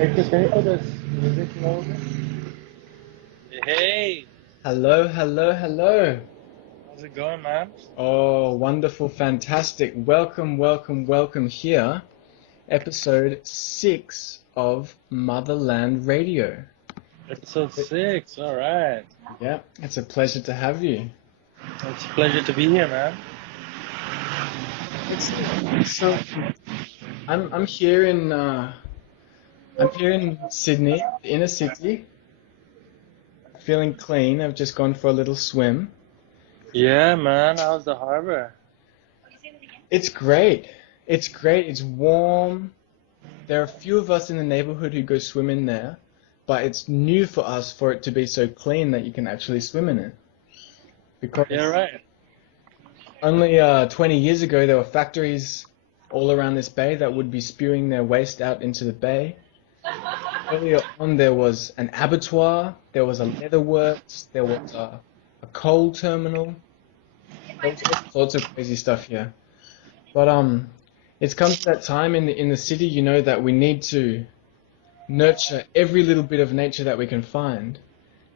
Hey, Chris, can you put this music lower? Hey, Hello, hello, hello. how's it going, man? Oh, wonderful, fantastic. Welcome, welcome, welcome here. Episode 6 of Motherland Radio. Episode 6, all right. Yeah, it's a pleasure to have you. It's a pleasure to be here, man. So, I'm here in Sydney, the inner city, feeling clean. I've just gone for a little swim. Yeah, man, how's the harbor? It's great. It's great. It's warm. There are a few of us in the neighborhood who go swimming there, but it's new for us for it to be so clean that you can actually swim in it. Yeah, Because right. only 20 years ago, there were factories all around this bay that would be spewing their waste out into the bay. Earlier on, there was an abattoir, there was a leather works, there was a coal terminal. There was all sorts of crazy stuff here. But it's come to that time in the city, that we need to nurture every little bit of nature that we can find,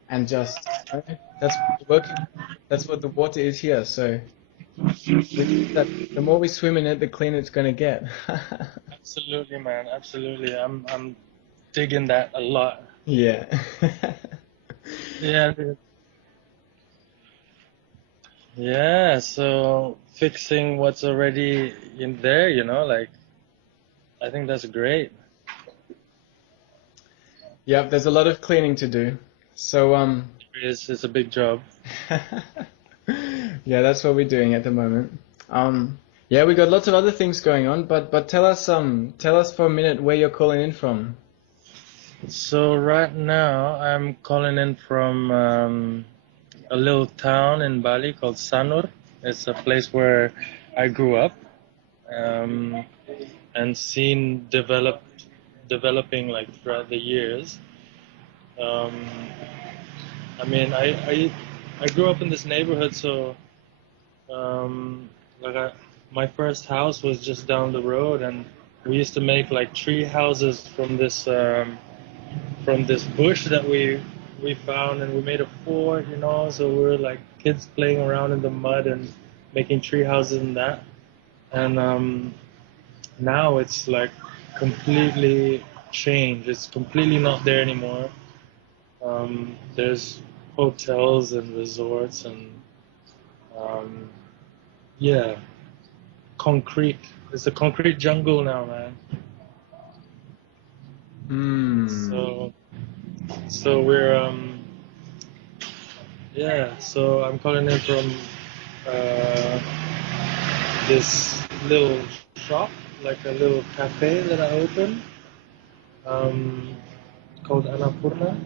and just that's what we're working. That's what the water is here. So that the more we swim in it, the cleaner it's gonna get. Absolutely, man, absolutely. I'm digging that a lot. Yeah. Yeah, dude. Yeah, so fixing what's already in there, like, I think that's great. Yep. There's a lot of cleaning to do. So It's a big job. yeah, that's what we're doing at the moment. Yeah, we got lots of other things going on, but tell us for a minute where you're calling in from. So right now, I'm calling in from a little town in Bali called Sanur. It's a place where I grew up and seen developing like throughout the years. Um, I mean, I grew up in this neighborhood, so like my first house was just down the road, and we used to make like tree houses from this bush that we found, and we made a fort, so we were like kids playing around in the mud and making tree houses and that. And now it's like completely changed. It's completely not there anymore. There's hotels and resorts and um, yeah, concrete. It's a concrete jungle now, man. Hmm. So we're yeah. So I'm calling in from uh, this little shop, like a little cafe that I opened, um, called Annapurna,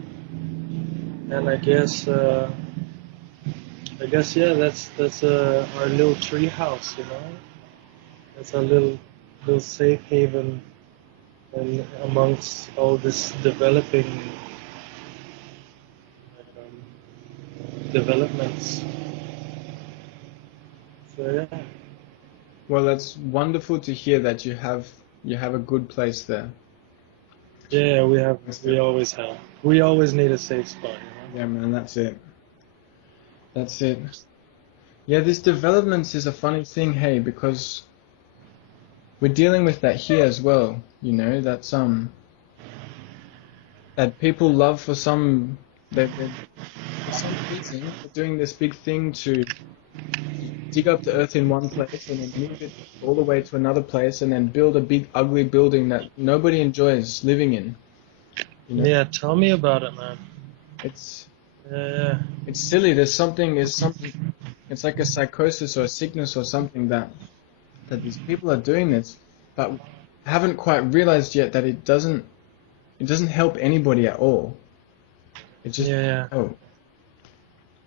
and I guess yeah, that's our little tree house, That's our little safe haven, and amongst all this developments. So yeah, Well, that's wonderful to hear that you have a good place there. yeah, That's we it. always have, we always need a safe spot. Yeah, man, that's it. That's it. Yeah, this developments is a funny thing, hey, because we're dealing with that here as well. That's that people love for some for some reason they're doing this big thing to dig up the earth in one place and then move it all the way to another place and then build a big ugly building that nobody enjoys living in. Yeah, tell me about it, man. It's Yeah, it's silly. There's something. It's like a psychosis or a sickness or something that these people are doing this, but haven't quite realized yet that it doesn't help anybody at all. It just yeah, yeah, oh.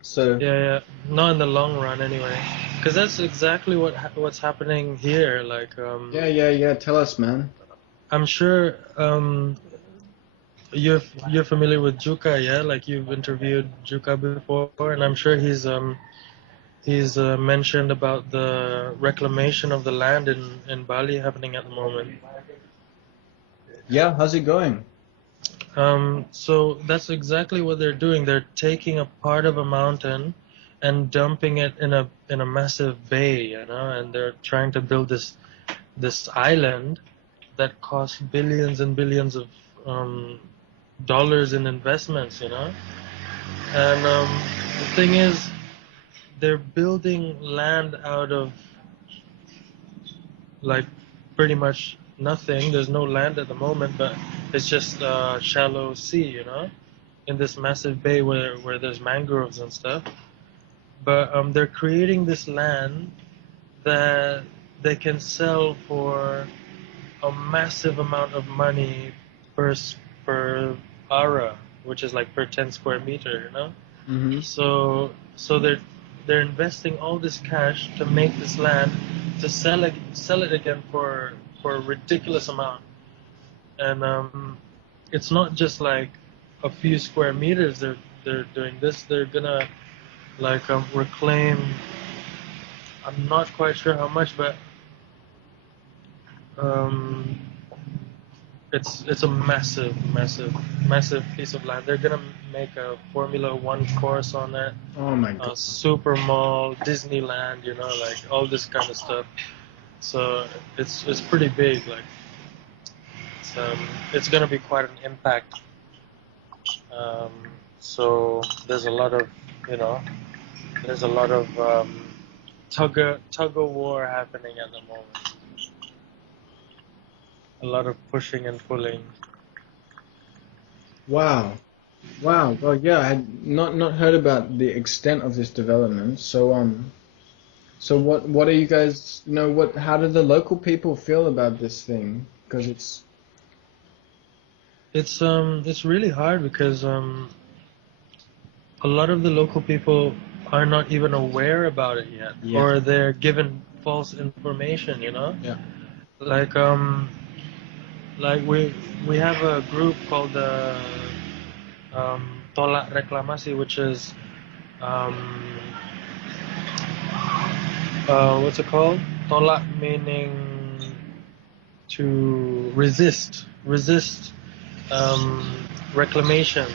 So yeah, yeah. Not in the long run, anyway. Because that's exactly what's happening here. Like, yeah, yeah, yeah. Tell us, man. I'm sure you're familiar with Juka, yeah? Like you've interviewed Juka before, and I'm sure he's mentioned about the reclamation of the land in Bali happening at the moment. Yeah, how's it going? So that's exactly what they're doing. They're taking a part of a mountain and dumping it in a massive bay, you know, and they're trying to build this island that costs billions and billions of dollars in investments, you know. And the thing is, they're building land out of like pretty much nothing. There's no land at the moment, but it's just shallow sea, you know, in this massive bay where there's mangroves and stuff. But they're creating this land that they can sell for a massive amount of money per ara, which is like per 10 square meter, you know. Mm-hmm. So they're investing all this cash to make this land to sell it again for a ridiculous amount. And it's not just like a few square meters. They're doing this. They're gonna like reclaim. I'm not quite sure how much, but um, it's a massive piece of land. They're gonna make a Formula One course on it. Oh my God. Super mall, Disneyland, you know, like all this kind of stuff. So it's pretty big. Like it's gonna be quite an impact. Um, so there's a lot of, you know, there's a lot of tug of war happening at the moment. A lot of pushing and pulling. Wow. Wow. Well, yeah, I had not heard about the extent of this development. So what are you guys, you know, how do the local people feel about this thing? Because It's really hard because a lot of the local people are not even aware about it yet, Yeah. or they're given false information, you know. Yeah. Like like we have a group called the Tolak Reklamasi, which is um, what's it called? Tolak meaning to resist reclamation,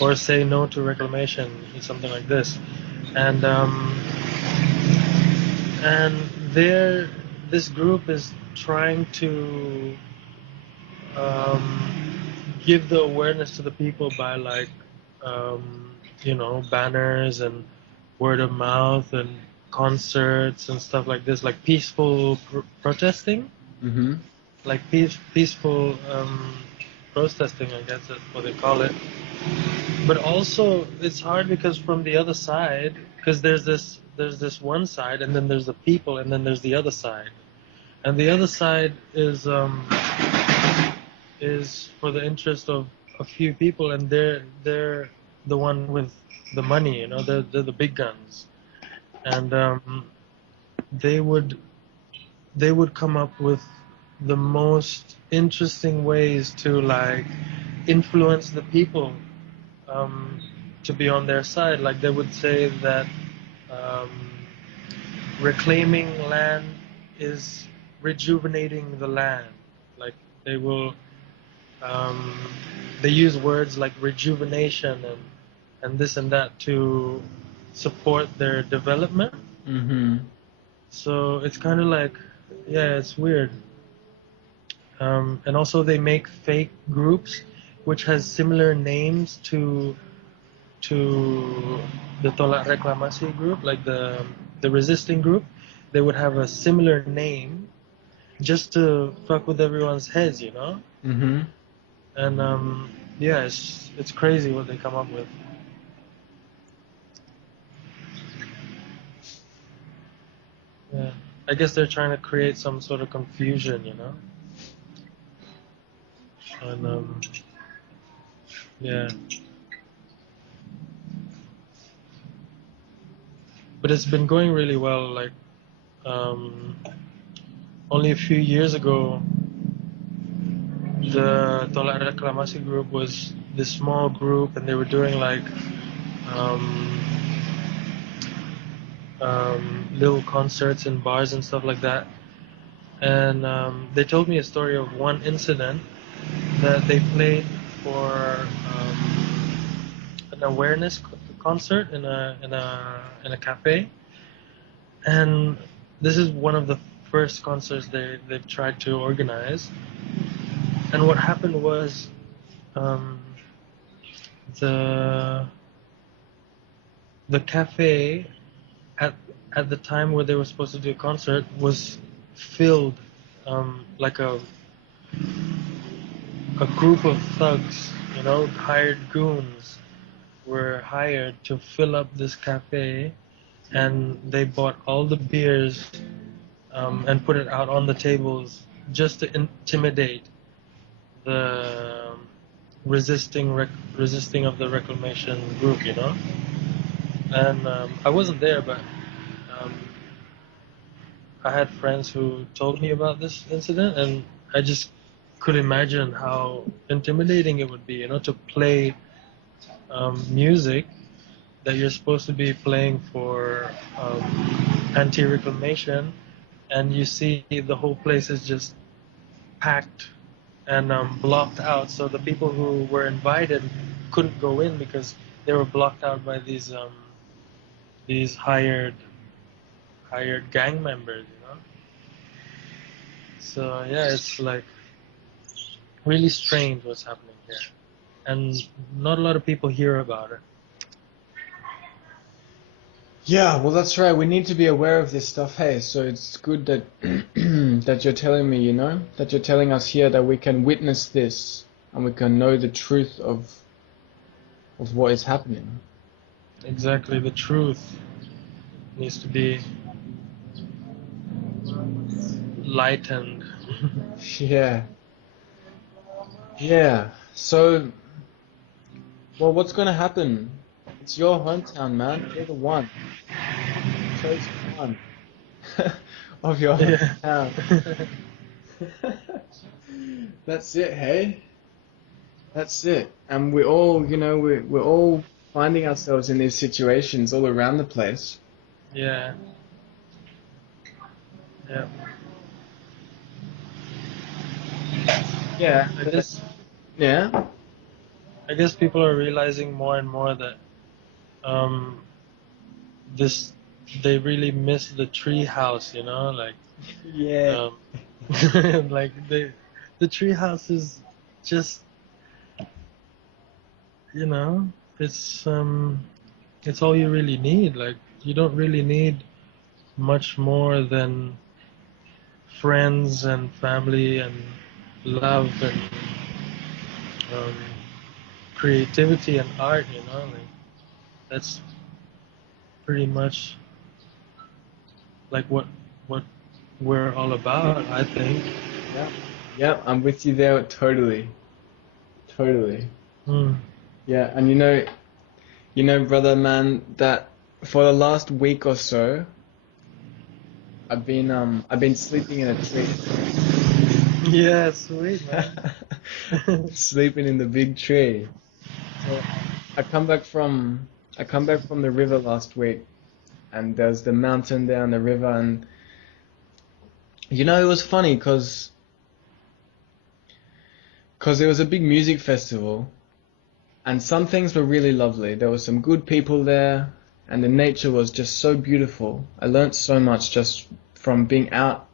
or say no to reclamation, something like this. And and this group is trying to give the awareness to the people by like you know, banners and word of mouth and concerts and stuff like this, like peaceful protesting, Mm-hmm. like peaceful protesting, I guess that's what they call it. But also it's hard because from the other side, because there's this one side, and then there's the people, and then there's the other side, and the other side is for the interest of a few people, and they're the one with the money, you know, they're the big guns, and they would come up with the most interesting ways to like influence the people to be on their side. Like they would say that um, reclaiming land is rejuvenating the land. Like they will they use words like rejuvenation and this and that to support their development. Mm-hmm. So it's kind of like, yeah, it's weird. And also they make fake groups which has similar names to the Tolak Reklamasi group, like the resisting group. They would have a similar name just to fuck with everyone's heads, you know. Mm-hmm. And yeah, it's crazy what they come up with. Yeah, I guess they're trying to create some sort of confusion, you know. And yeah, but it's been going really well. Like only a few years ago, the Tolak Reklamasi group was this small group, and they were doing like little concerts in bars and stuff like that. And they told me a story of one incident that they played for an awareness concert in a cafe, and this is one of the first concerts they've tried to organize. And what happened was, um, the the cafe at at the time where they were supposed to do a concert was filled, like a group of thugs, hired goons were hired to fill up this cafe, and they bought all the beers, and put it out on the tables just to intimidate the resisting of the reclamation group. And I wasn't there, but um, I had friends who told me about this incident, and I just could imagine how intimidating it would be, to play music that you're supposed to be playing for anti-reclamation, and you see the whole place is just packed and blocked out. So the people who were invited couldn't go in because they were blocked out by these hired gang members. So yeah, it's like really strange what's happening here, and not a lot of people hear about it. Yeah, well, that's right. We need to be aware of this stuff. Hey, so it's good that that you're telling me, that you're telling us here that we can witness this and we can know the truth of what is happening. Exactly, the truth needs to be lightened. Yeah. Yeah. So, well, what's going to happen? It's your hometown, man. You're the one. Chosen one of your hometown. That's it, hey? That's it. And we all, we're all finding ourselves in these situations all around the place. Yeah. Yeah. Yeah. Yeah. I guess people are realizing more and more that this they really miss the tree house, like Yeah. like the tree house is just it's all you really need. Like, you don't really need much more than friends and family and love and um, creativity and art, like that's pretty much like what we're all about, I think. Yeah. Yep, I'm with you there totally. Totally. Yeah, and brother man, that for the last week or so I've been sleeping in a tree. Yeah, sweet, man. Sleeping in the big tree. So I come back from the river last week, and there's the mountain there and the river, and it was funny because it was a big music festival, and some things were really lovely. There were some good people there, and the nature was just so beautiful. I learnt so much just from being out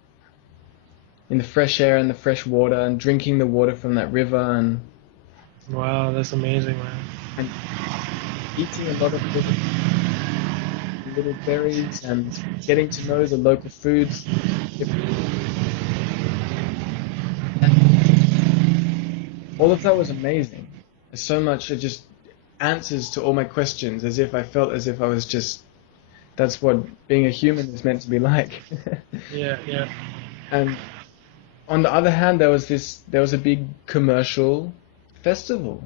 in the fresh air and the fresh water and drinking the water from that river, and Wow, that's amazing, man. and eating a lot of little berries and getting to know the local foods. All of that was amazing. There's so much, it just answers to all my questions, as if I felt as if I was just, that's what being a human is meant to be like. Yeah. And on the other hand, there was a big commercial festival,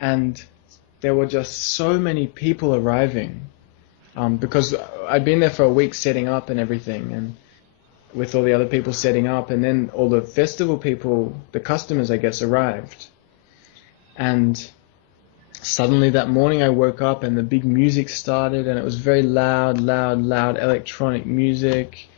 and there were just so many people arriving, because I'd been there for a week setting up and everything, and with all the other people setting up, and then all the festival people, the customers, I guess, arrived. And suddenly that morning I woke up and the big music started, and it was very loud electronic music.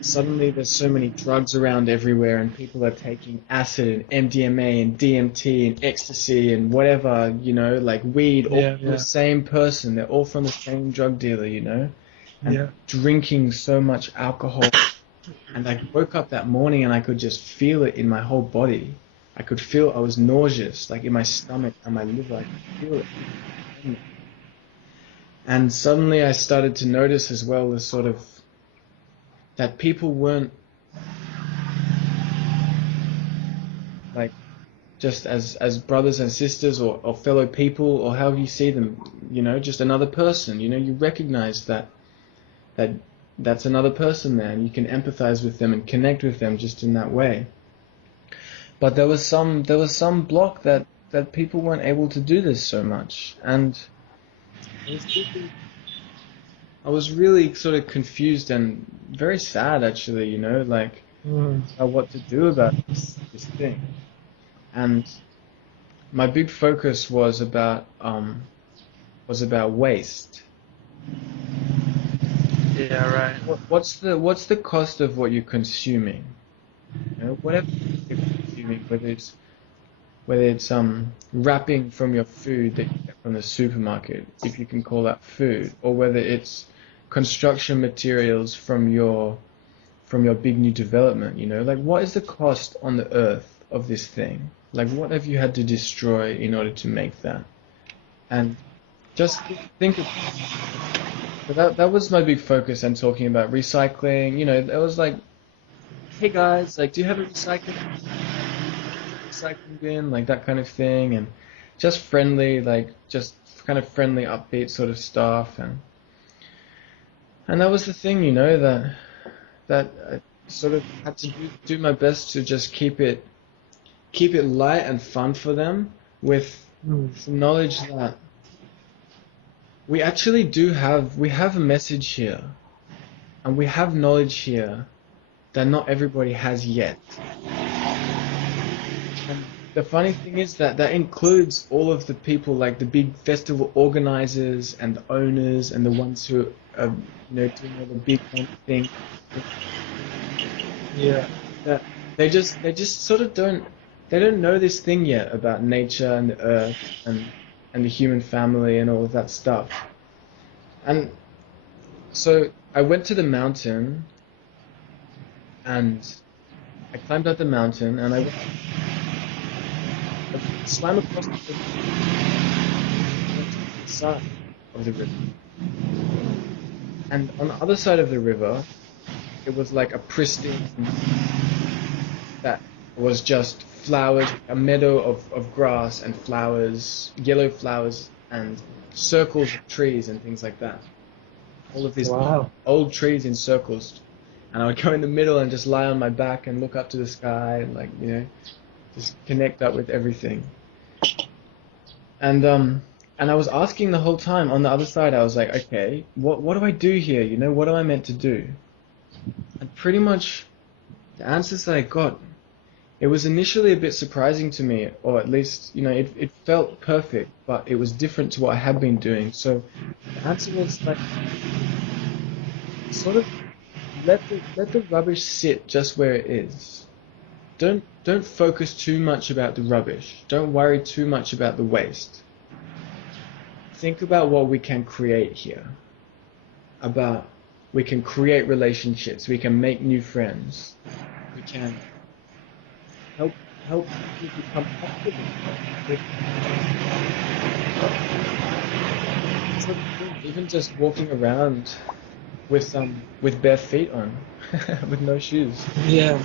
suddenly there's so many drugs around everywhere, and people are taking acid and MDMA and DMT and ecstasy and whatever, like weed, all Yeah, from the yeah, same person. They're all from the same drug dealer, and yeah. drinking so much alcohol. And I woke up that morning and I could just feel it in my whole body. I could feel I was nauseous, like in my stomach and my liver. I could feel it. And suddenly I started to notice as well the sort of that people weren't like just as brothers and sisters or fellow people or however you see them, just another person. You recognize that that's another person there, and you can empathize with them and connect with them just in that way. But there was some block that people weren't able to do this so much, and I was really sort of confused and very sad actually, like Mm. what to do about this thing. And my big focus was about waste. Yeah, right. What's the cost of what you're consuming? Whatever you're consuming, whether it's wrapping from your food that you get from the supermarket, if you can call that food, or whether it's construction materials from your big new development, like what is the cost on the earth of this thing? Like what have you had to destroy in order to make that? And just think of that was my big focus and talking about recycling, it was like, hey guys, like do you have a recycling bin, like that kind of thing, and just friendly, like just kind of friendly, upbeat sort of stuff, and that was the thing, that I sort of had to do my best to just keep it light and fun for them with Mm. the knowledge that we have a message here, and we have knowledge here that not everybody has yet. And the funny thing is that includes all of the people, like the big festival organizers and the owners and the ones who are, doing all the big things. Yeah. That they just sort of don't know this thing yet about nature and the earth and the human family and all of that stuff. And so I went to the mountain and I climbed up the mountain and I swam across the river to the side of the river. And on the other side of the river, it was like a pristine that was just flowers, a meadow of grass and flowers, yellow flowers, and circles of trees and things like that. All of these Wow. old trees in circles. And I would go in the middle and just lie on my back and look up to the sky and just connect up with everything. And I was asking the whole time on the other side, I was like, okay, what do I do here? What am I meant to do? And pretty much the answers that I got, it was initially a bit surprising to me, or at least, it felt perfect, but it was different to what I had been doing. So the answer was like, sort of let the rubbish sit just where it is. Don't focus too much about the rubbish. Don't worry too much about the waste. Think about what we can create here. We can create relationships. We can make new friends. We can help people become comfortable with sort of thing. Even just walking around with bare feet on, with no shoes. Yeah.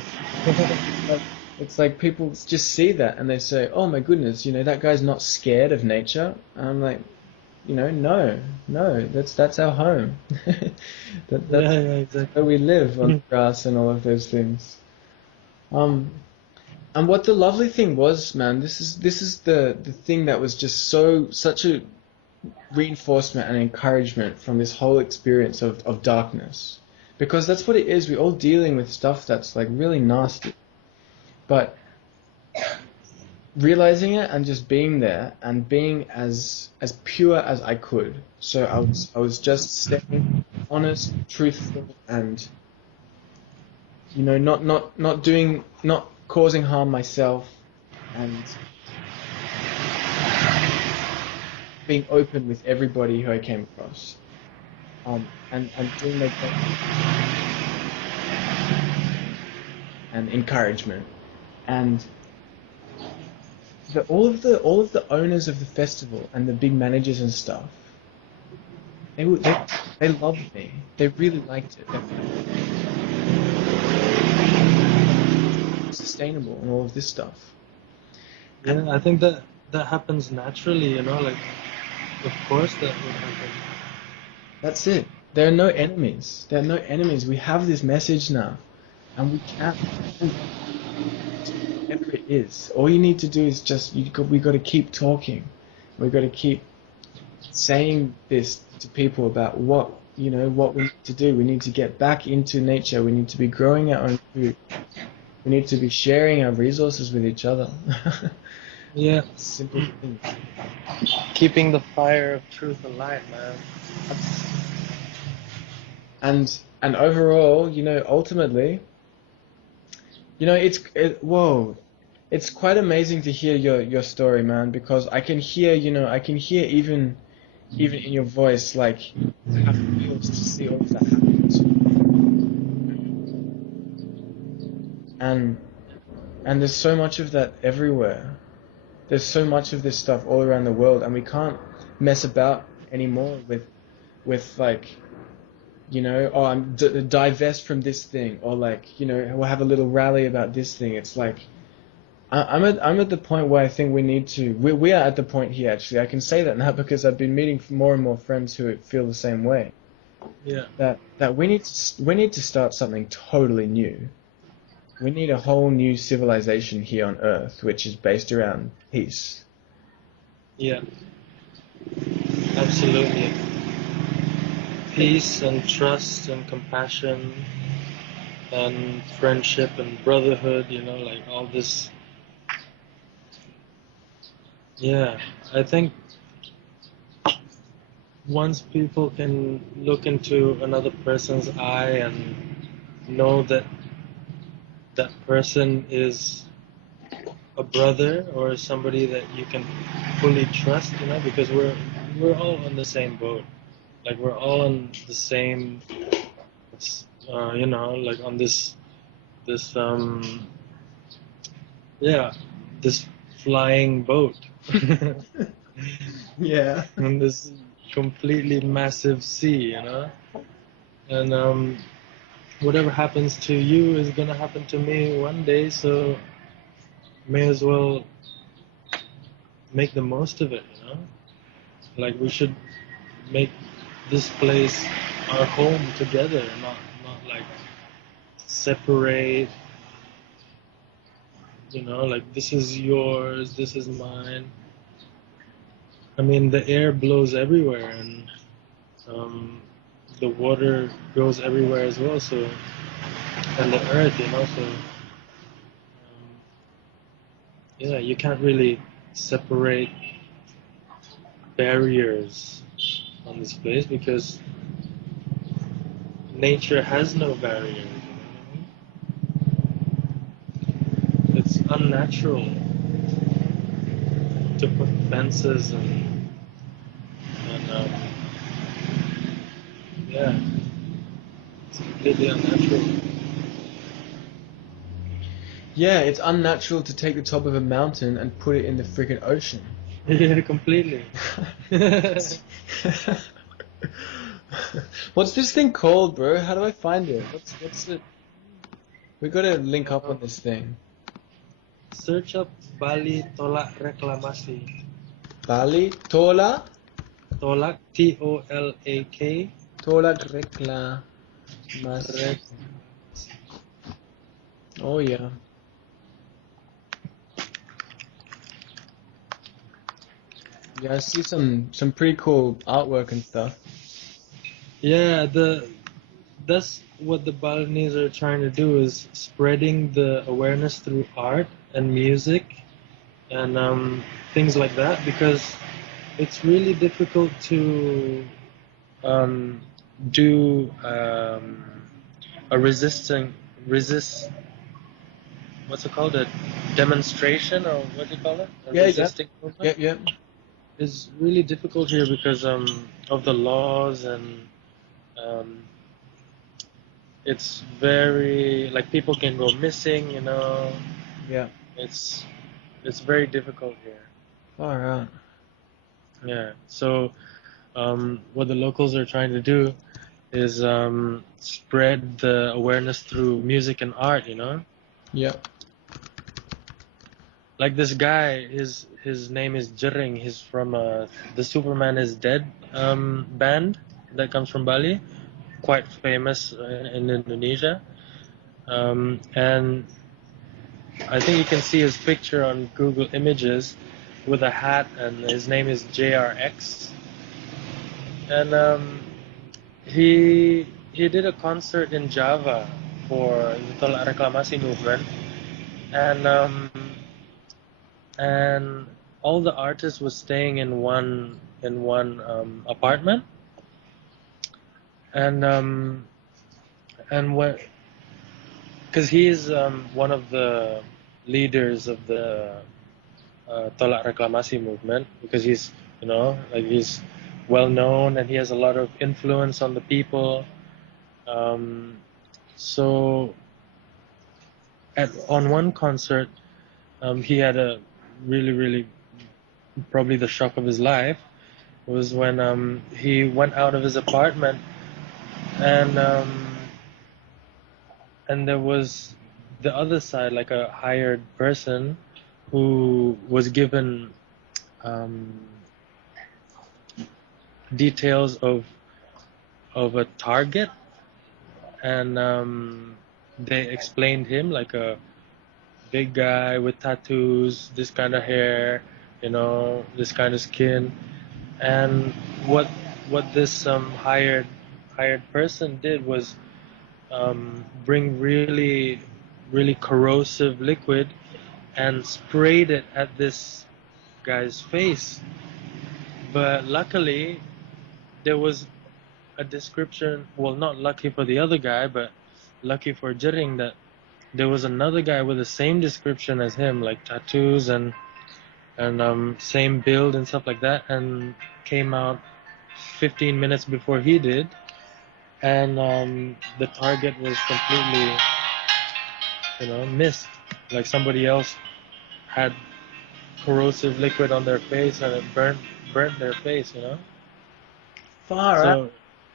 It's like people just see that and they say, "Oh my goodness, that guy's not scared of nature." And I'm like, no, that's our home. That's Yeah, exactly. where we live on the grass and all of those things. And what the lovely thing was, man, this is the thing that was just such a reinforcement and encouragement from this whole experience of darkness. Because that's what it is. We're all dealing with stuff that's like really nasty. But realizing it and just being there and being as pure as I could. So I was just staying honest, truthful, and you know, not causing harm myself, and being open with everybody who I came across, and doing my best and encouragement, and all of the owners of the festival and the big managers and stuff, they loved me. They really liked it. They sustainable and all of this stuff. Yeah, I think that happens naturally, you know, like of course that would happen. That's it. There are no enemies. There are no enemies. We have this message now, and we can't. Whatever it is, all you need to do is we got to keep talking. We got to keep saying this to people about what we need to do. We need to get back into nature. We need to be growing our own food. We need to be sharing our resources with each other. Yeah, Simple things. keeping the fire of truth alight, man. And overall, ultimately, it's quite amazing to hear your story, man, because I can hear even in your voice, like, how it feels to see all of that happen. And there's so much of that everywhere. There's so much of this stuff all around the world, and we can't mess about anymore with like, I'm divest from this thing, or like, we'll have a little rally about this thing. It's like, I'm at the point where I think we are at the point here, actually. I can say that now because I've been meeting more and more friends who feel the same way. Yeah. That we need to start something totally new. We need a whole new civilization here on Earth, which is based around peace. Yeah. Absolutely. Peace and trust and compassion and friendship and brotherhood, like all this. Yeah, I think once people can look into another person's eye and know that that person is a brother or somebody that you can fully trust, because we're all on the same boat. Like we're all on the same, like on this this flying boat. Yeah. On this completely massive sea, and whatever happens to you is gonna happen to me one day, so may as well make the most of it, like we should make this place our home together, not like separate, like this is yours, this is mine. I mean, the air blows everywhere, and the water goes everywhere as well, so, and the earth, so yeah, you can't really separate barriers on this place because nature has no barriers. It's unnatural to put fences and yeah, it's completely unnatural. Yeah, it's unnatural to take the top of a mountain and put it in the freaking ocean. Yeah, completely. What's this thing called, bro? How do I find it? What's it? We gotta link up on this thing. Search up Bali tolak reklamasi. Bali Tolak Tolak, Tolak reklamasi. Oh yeah. Yeah, I see some pretty cool artwork and stuff. Yeah, that's what the Balinese are trying to do, is spreading the awareness through art and music and things like that, because it's really difficult to do a resist. What's it called? A demonstration, or what do you call it? A Yeah, yeah, resisting movement yeah, yeah. is really difficult here because of the laws, and um, it's very like people can go missing. Yeah. It's it's very difficult here. All right. Yeah. So what the locals are trying to do is spread the awareness through music and art. Yeah. Like this guy, his name is Jering. He's from the Superman is Dead band that comes from Bali, quite famous in Indonesia. And I think you can see his picture on Google Images with a hat, and his name is JRX. And he did a concert in Java for the Tolak Reklamasi movement, and and all the artists was staying in one apartment, and and what because he is one of the leaders of the Tolak Reklamasi movement, because he's like he's well known and he has a lot of influence on the people. Um, so on one concert, he had a really probably the shock of his life was when he went out of his apartment, and and there was the other side, like a hired person who was given um, details of a target, and they explained him like a big guy with tattoos, this kind of hair, this kind of skin. And what this hired person did was bring really corrosive liquid and sprayed it at this guy's face. But luckily, there was a description. Well, not lucky for the other guy, but lucky for Jering, that there was another guy with the same description as him, like tattoos and same build and stuff like that, and came out 15 minutes before he did, and the target was completely, missed. Like somebody else had corrosive liquid on their face, and it burnt their face. Far out. So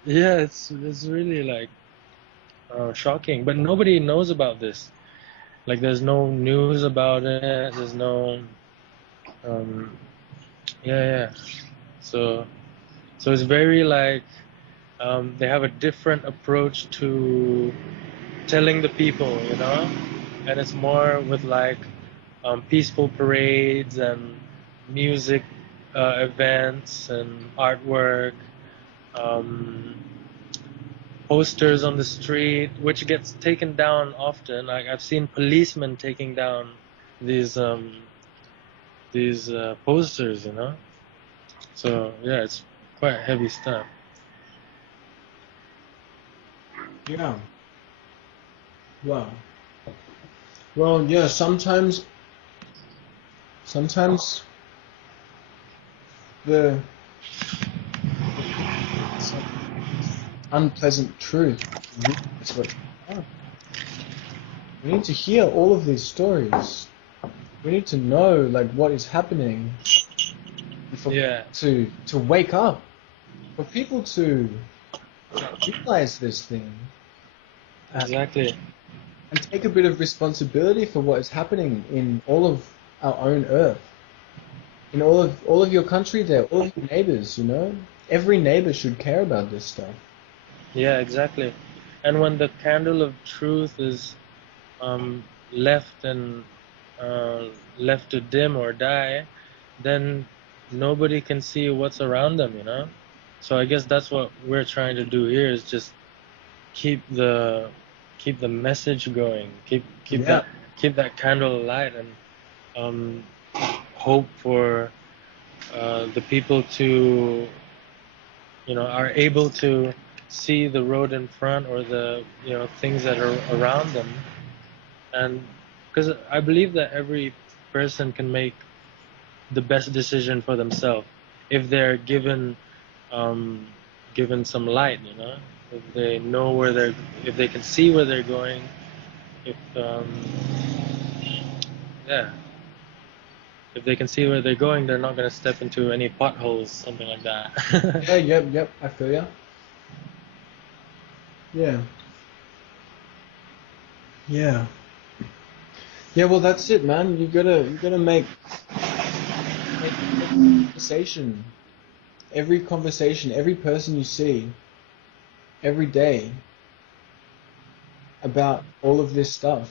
yeah, it's really like shocking, but nobody knows about this. Like there's no news about it. There's no um, yeah. So it's very like they have a different approach to telling the people. And it's more with like peaceful parades and music events and artwork, um, posters on the street, which gets taken down often. Like I've seen policemen taking down these posters. So yeah, it's quite heavy stuff. Yeah. Wow. Well, yeah. Sometimes the unpleasant truth. That's what. Oh, we need to hear all of these stories. We need to know like what is happening for Yeah. to wake up, for people to realize this thing Exactly. and take a bit of responsibility for what is happening in all of our own earth, in all of your country there, all of your neighbors. Every neighbor should care about this stuff. Yeah, exactly. And when the candle of truth is left and uh, left to dim or die, then nobody can see what's around them. So I guess that's what we're trying to do here, is just keep the message going, keep Yeah. that candle alight, and um, hope for the people to are able to see the road in front or the things that are around them, and because I believe that every person can make the best decision for themselves if they're um, given some light, if they know if they can see where they're going, if yeah, if they can see where they're going, they're not gonna step into any potholes, something like that. Yeah, yep, I feel ya. Yeah. Yeah. Yeah, well that's it, man. You gotta make every conversation, every person you see, every day about all of this stuff.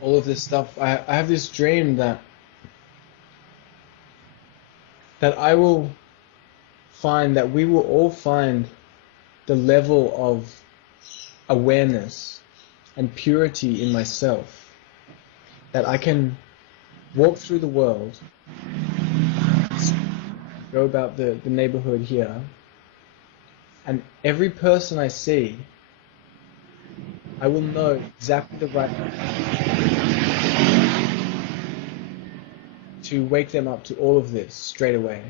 All of this stuff. I have this dream that I will find that we will all find the level of awareness and purity in myself that I can walk through the world, go about the neighborhood here, and every person I see, I will know exactly the right to wake them up to all of this straight away.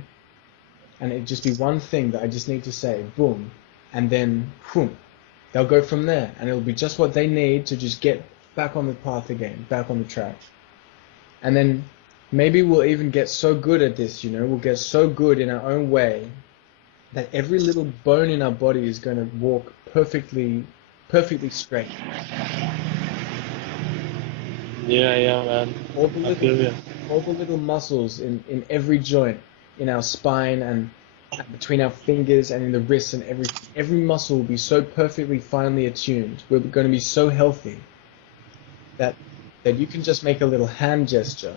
And it'd just be one thing that I just need to say, boom, and then, boom, they'll go from there, and it'll be just what they need to just get back on the path again, back on the track. And then maybe we'll even get so good at this, we'll get so good in our own way that every little bone in our body is going to walk perfectly straight. Yeah, man. All the I feel you. all the little muscles in every joint, in our spine and between our fingers and in the wrists and every muscle will be so perfectly finely attuned. We're going to be so healthy that you can just make a little hand gesture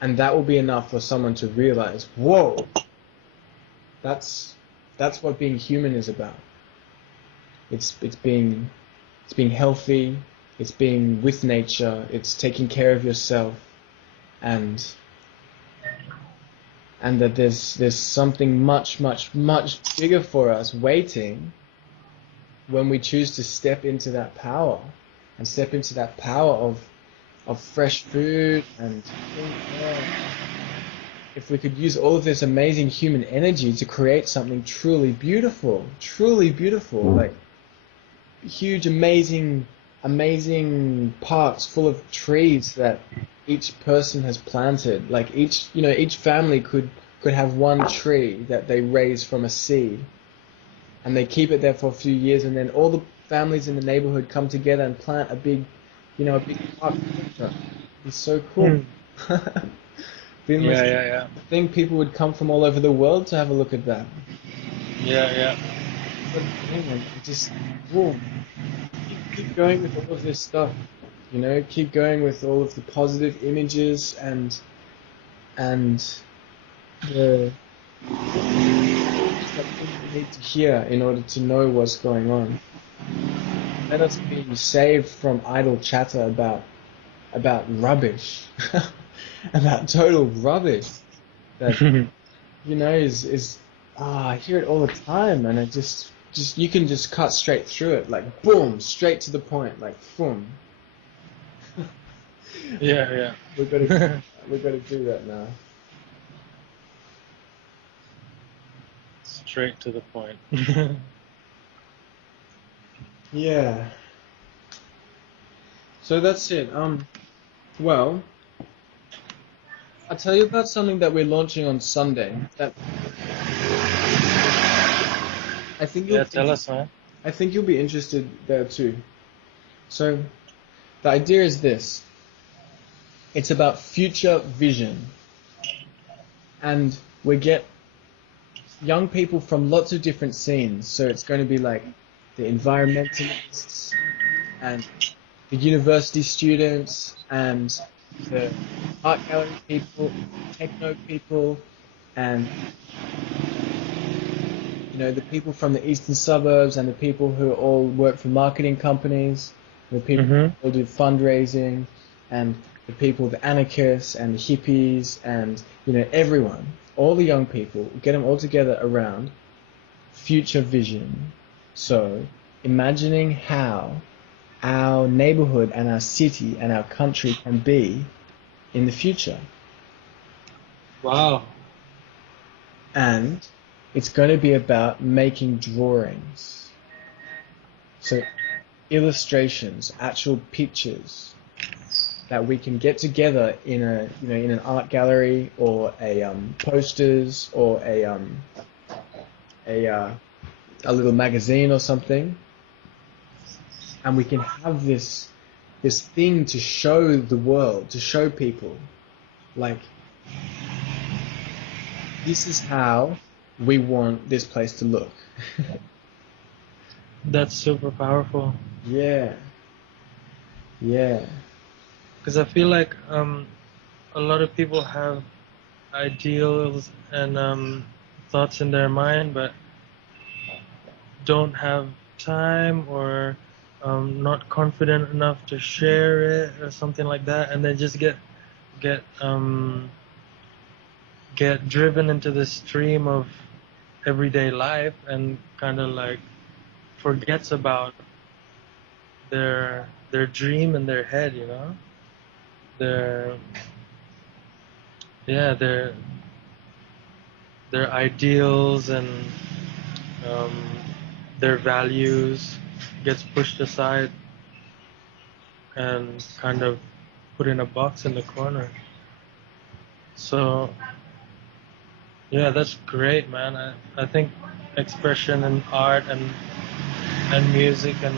and that will be enough for someone to realize, whoa, that's what being human is about. It's being healthy, it's being with nature, it's taking care of yourself, and that there's something much bigger for us waiting when we choose to step into that power and step into that power of fresh food and clean air. If we could use all of this amazing human energy to create something truly beautiful, like huge, amazing parks full of trees that each person has planted. Like each family could have one tree that they raise from a seed, and they keep it there for a few years, and then all the families in the neighborhood come together and plant a big park. It's so cool. Yeah. I think people would come from all over the world to have a look at that. Yeah. Just boom. Keep going with all of this stuff. Keep going with all of the positive images and the stuff you need to hear in order to know what's going on. Let us be saved from idle chatter about rubbish, about total rubbish that is I hear it all the time, and it just you can just cut straight through it, like boom, straight to the point, like boom. Yeah. We've got to do that now. Straight to the point. Yeah. So that's it. Well, I'll tell you about something that we're launching on Sunday. That I think Tell us, man. I think you'll be interested there too. So, the idea is this. It's about future vision. And we get young people from lots of different scenes. So it's going to be like the environmentalists and the university students and the art gallery people, techno people, and the people from the eastern suburbs and the people who all work for marketing companies, the people who all do fundraising, and the people, the anarchists and the hippies, and everyone, all the young people, get them all together around future vision. So, imagining how our neighborhood and our city and our country can be in the future. Wow. And it's going to be about making drawings. So, illustrations, actual pictures that we can get together in a in an art gallery, or a posters, or a little magazine or something, and we can have this thing to show the world, to show people, like, this is how we want this place to look. That's super powerful. Yeah. Yeah. Because I feel like a lot of people have ideals and thoughts in their mind, but don't have time, or not confident enough to share it or something like that, and they just get driven into the stream of everyday life and kind of like forgets about their dream in their head, you know, their their ideals and um, their values gets pushed aside and kind of put in a box in the corner. So yeah, that's great, man. I think expression and art and music and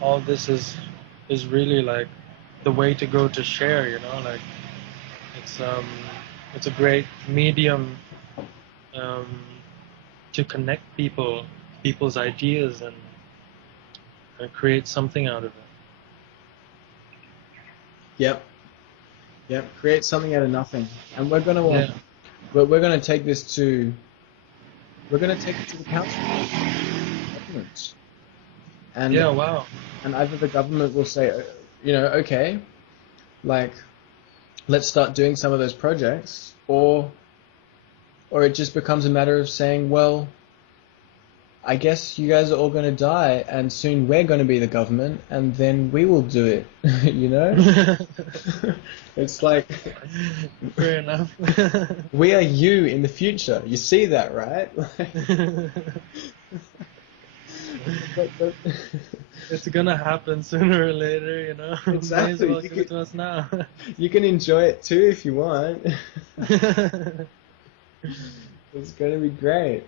all this is really like the way to go to share, you know, like it's a great medium um, to connect people's ideas and create something out of it. Yep. Create something out of nothing, and we're gonna Yeah. we're gonna take this to the council, government, and Yeah, wow. and either the government will say, okay, like, let's start doing some of those projects, or it just becomes a matter of saying, well, I guess you guys are all going to die, and soon we're going to be the government, and then we will do it, you know? It's like, Fair enough. we are you in the future. You see that, right? It's gonna happen sooner or later, you know. Exactly. May as well give it to us now. You can enjoy it too if you want. It's going to be great.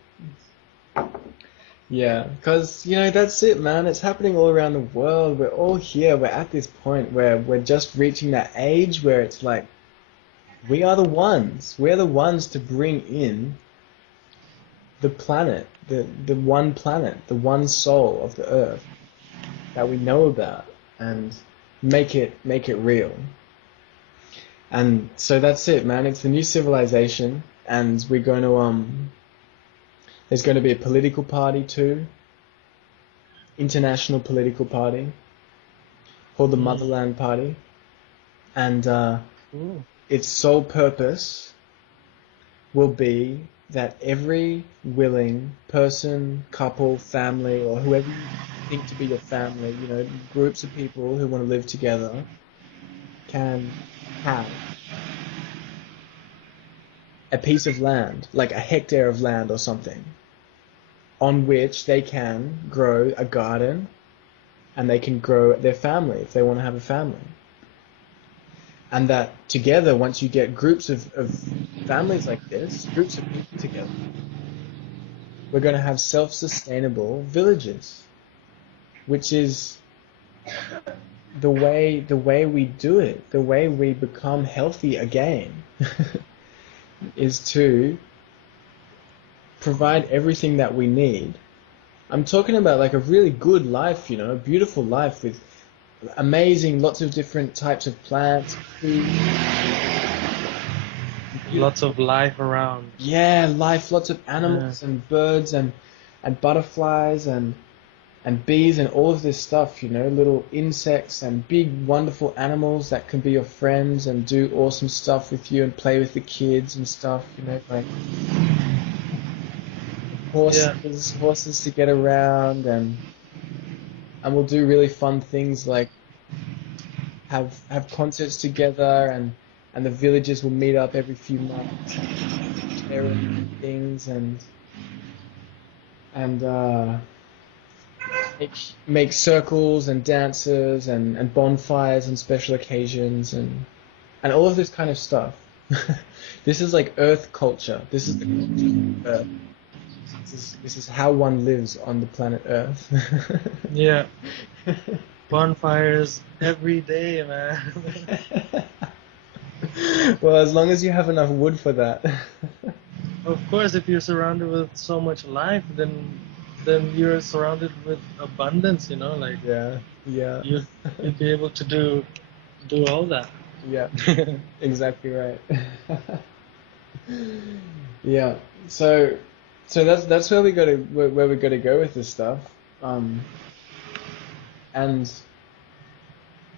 Yeah, because, that's it, man. It's happening all around the world. We're all here. We're at this point where we're just reaching that age where it's like, we are the ones. We're the ones to bring in the planet, the one planet, the one soul of the earth that we know about, and make it real. And so that's it, man. It's the new civilization, and we're going to there's going to be a political party too, international political party, called the Motherland Party, and its sole purpose will be that every willing person, couple, family, or whoever you think to be your family, groups of people who want to live together, can have a piece of land, like a hectare of land or something, on which they can grow a garden, and they can grow their family if they want to have a family. And that together, once you get groups of families like this, groups of people together, we're going to have self-sustainable villages, which is the way we do it, the way we become healthy again, is to provide everything that we need. I'm talking about like a really good life, a beautiful life with amazing, lots of different types of plants, food. Lots of life around. Yeah, life, lots of animals and birds and butterflies and bees and all of this stuff, little insects and big, wonderful animals that can be your friends and do awesome stuff with you and play with the kids and stuff, like. Yeah. horses to get around, and we'll do really fun things like have concerts together, and the villagers will meet up every few months, share things, and make circles and dances and bonfires on special occasions and all of this kind of stuff. This is like Earth culture. This is the culture of Earth. This is how one lives on the planet Earth. Yeah. Bonfires every day, man. Well, as long as you have enough wood for that. Of course, if you're surrounded with so much life, then you're surrounded with abundance. You know, like Yeah, yeah, you'd be able to do all that. yeah. Exactly right. Yeah. So, so that's where we got to go with this stuff. Um, and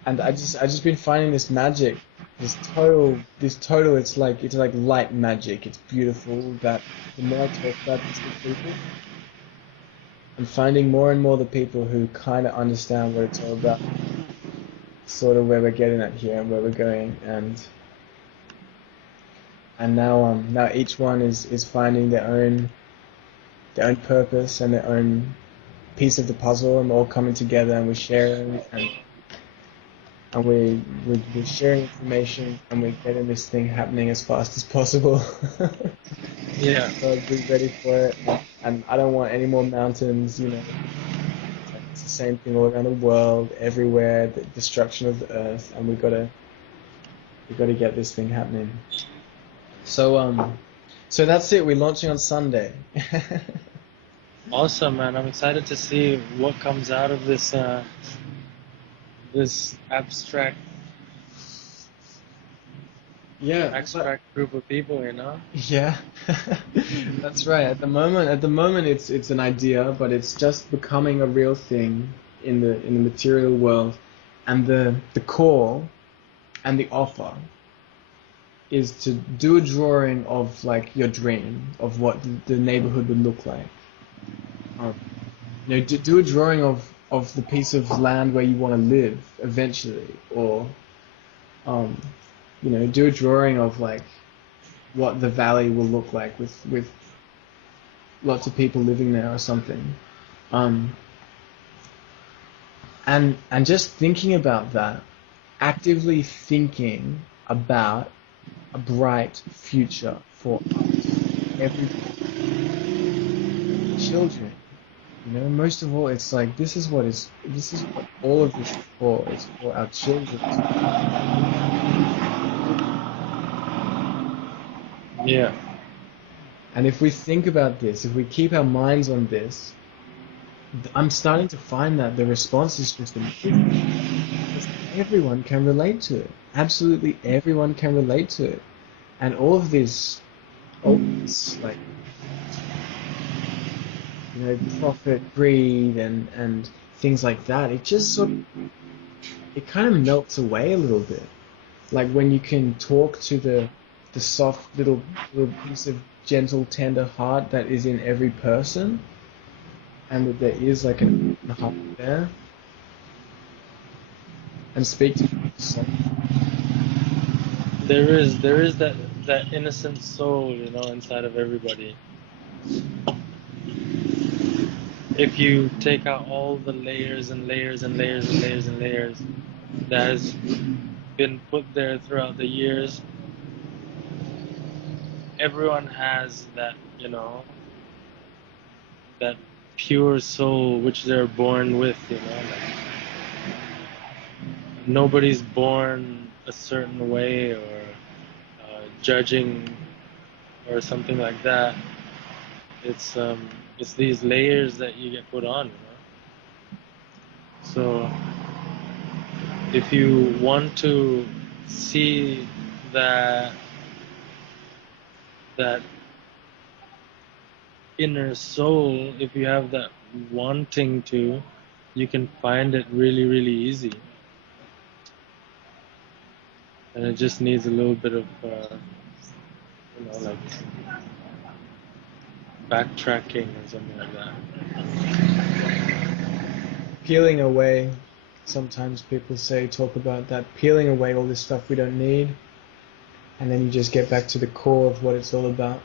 I just been finding this magic, this total. It's like light magic. It's beautiful. That the more I talk about this with people, I'm finding more and more the people who kind of understand what it's all about, sort of where we're getting at here and where we're going, and now each one is finding their own purpose and their own piece of the puzzle, and we're all coming together and we're sharing and we're sharing information and we're getting this thing happening as fast as possible. Yeah. So be ready for it. And I don't want any more mountains, It's the same thing all around the world, everywhere, the destruction of the earth, and we gotta get this thing happening. So that's it. We're launching on Sunday. Awesome, man. I'm excited to see what comes out of this abstract Yeah. group of people. You know. Yeah, that's right. At the moment, it's an idea, but it's just becoming a real thing in the material world, and the core and the offer is to do a drawing of like your dream of what the neighborhood would look like. Um, do a drawing of the piece of land where you want to live eventually, or um, do a drawing of like what the valley will look like with lots of people living there or something. Um, and just thinking about that, actively thinking about a bright future for us, every children. Most of all, it's like this is what all of this is for. It's for our children. Yeah. And if we think about this, if we keep our minds on this, I'm starting to find that the response is just amazing. Because everyone can relate to it. Absolutely everyone can relate to it. And all this like, profit, greed, and things like that, it just it kind of melts away a little bit. Like when you can talk to the soft little piece of gentle, tender heart that is in every person, and that there is like a heart there, and speak to people softly. There is that innocent soul, inside of everybody. If you take out all the layers and layers and layers and layers and layers that has been put there throughout the years, everyone has that pure soul which they're born with, like nobody's born a certain way or judging or something like that. It's these layers that you get put on, So if you want to see that that inner soul, if you have that wanting to, you can find it really, really easy. And it just needs a little bit of, like backtracking or something like that. Peeling away. Sometimes people talk about that, peeling away all this stuff we don't need, and then you just get back to the core of what it's all about.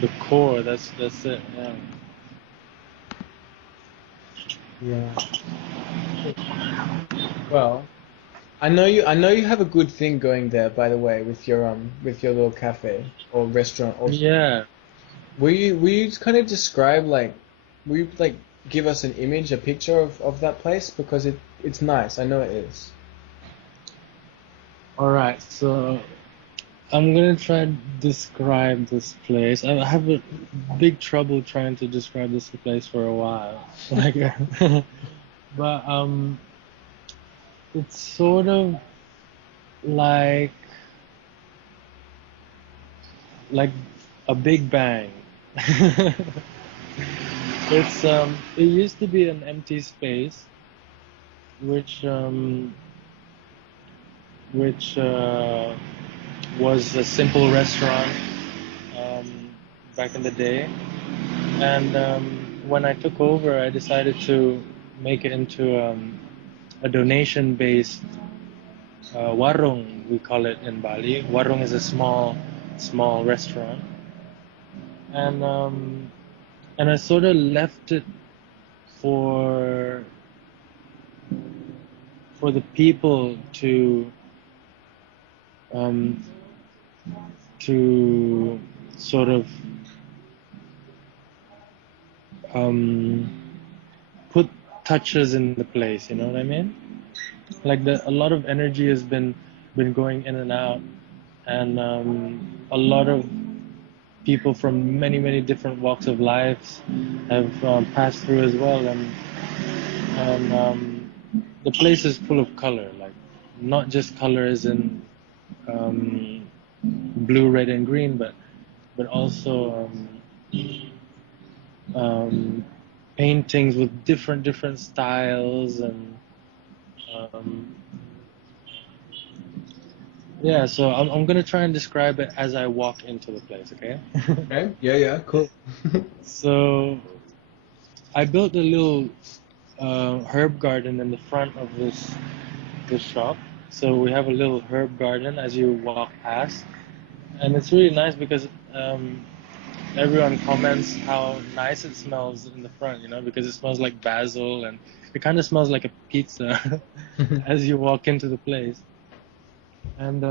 The core, that's it. Yeah. Yeah. Well, I know you have a good thing going there, by the way, with your little cafe or restaurant. Or Yeah. will you kind of describe, like, will you like give us an image, a picture of that place, because it's nice. I know it is. All right. So I'm gonna try and describe this place. I have a big trouble trying to describe this place for a while. Like, but it's sort of like like a big bang. It used to be an empty space, which was a simple restaurant um, back in the day. And when I took over, I decided to make it into a donation-based warung, we call it in Bali. Warung is a small restaurant, and I sort of left it for the people um, to sort of put touches in the place. You know what I mean? Like a lot of energy has been going in and out, and a lot of people from many different walks of life have passed through as well, and the place is full of color, like not just color as in blue, red, and green, but also paintings with different styles and um, yeah. So I'm gonna try and describe it as I walk into the place. Okay. Okay. Yeah. Cool. So I built a little herb garden in the front of this shop. So we have a little herb garden as you walk past, and it's really nice because everyone comments how nice it smells in the front. You know, because it smells like basil and it kind of smells like a pizza as you walk into the place. And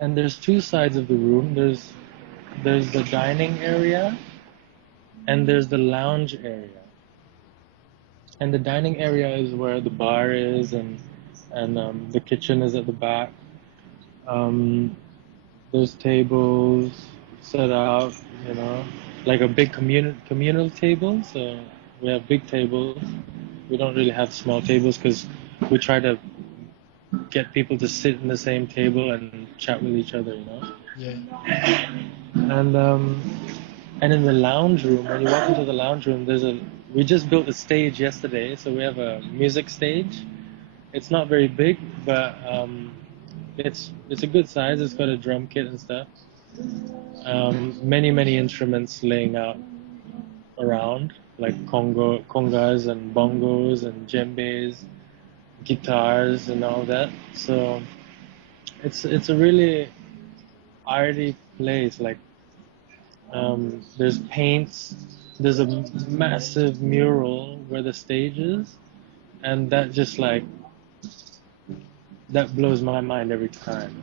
and there's two sides of the room. There's the dining area and there's the lounge area. And the dining area is where the bar is, and the kitchen is at the back. Um, there's tables set out, you know, like a big communal table. So we have big tables. We don't really have small tables because we try to get people to sit in the same table and chat with each other, you know. Yeah. And in the lounge room, when you walk into the lounge room, we just built a stage yesterday, so we have a music stage. It's not very big, but it's a good size. It's got a drum kit and stuff. Many instruments laying out around, like congas and bongos and djembes, guitars and all that. So it's a really arty place. Like there's paints. There's a massive mural where the stage is, and that just like that blows my mind every time.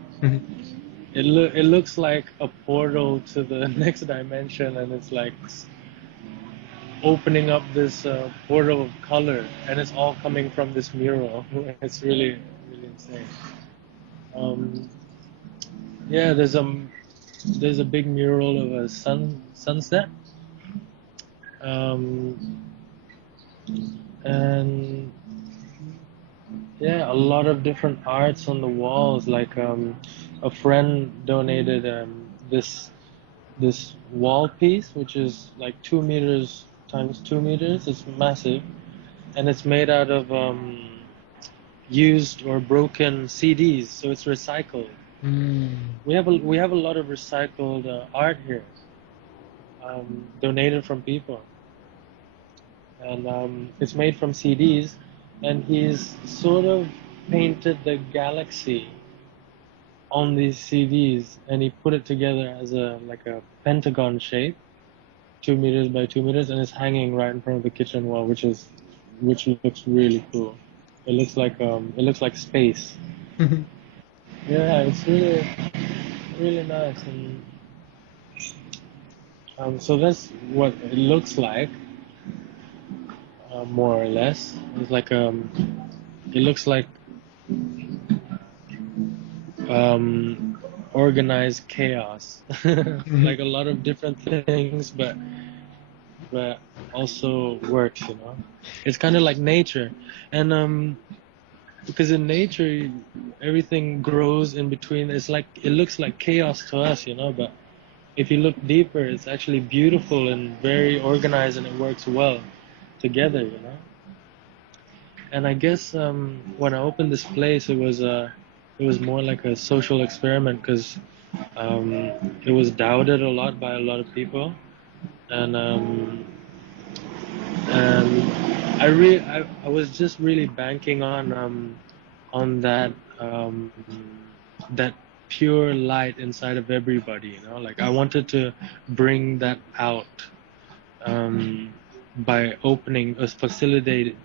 It looks like a portal to the next dimension, and it's like opening up this portal of color, and it's all coming from this mural. It's really insane. Um, yeah, there's a big mural of a sunset, um, and yeah, a lot of different arts on the walls. Like a friend donated this wall piece, which is like 2 meters times 2 meters. It's massive, and it's made out of used or broken CDs, so it's recycled. We have a lot of recycled art here, donated from people, and it's made from CDs, and he's sort of painted the galaxy on these CDs, and he put it together as a pentagon shape, 2 meters by 2 meters, and it's hanging right in front of the kitchen wall, which looks really cool. It looks like space. Yeah, it's really nice, and so that's what it looks like, more or less. It's like it looks like organized chaos, like a lot of different things, but also works. It's kind of like nature, and because in nature everything grows in between. It looks like chaos to us, but if you look deeper, it's actually beautiful and very organized, and it works well together. And I guess when I opened this place, it was more like a social experiment, because it was doubted a lot by a lot of people, and I was just really banking on that pure light inside of everybody. Like I wanted to bring that out, by opening a facilitated.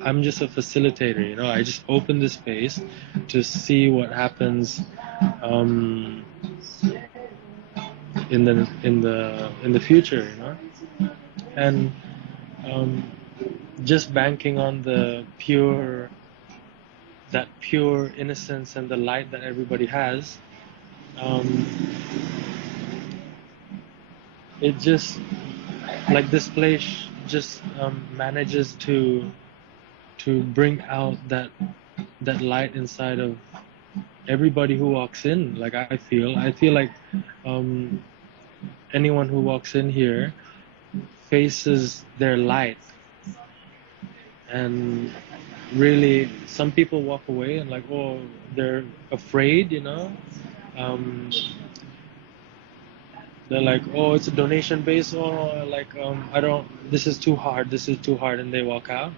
I'm just a facilitator. I just open the space to see what happens, um, in the future. And just banking on that pure innocence and the light that everybody has. Um, it just, like, this place just manages to bring out that light inside of everybody who walks in. Like I feel like anyone who walks in here faces their light, and really some people walk away and like, oh, they're afraid. They're like, oh, it's a donation base, oh, like, I don't, this is too hard, and they walk out.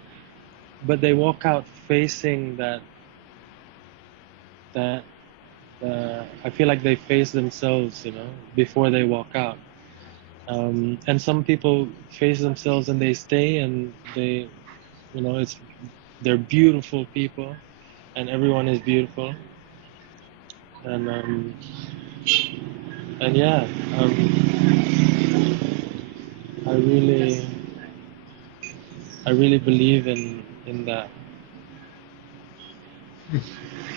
But they walk out facing that I feel like they face themselves, before they walk out. And some people face themselves and they stay, and they're beautiful people, and everyone is beautiful. And yeah, I really believe in that,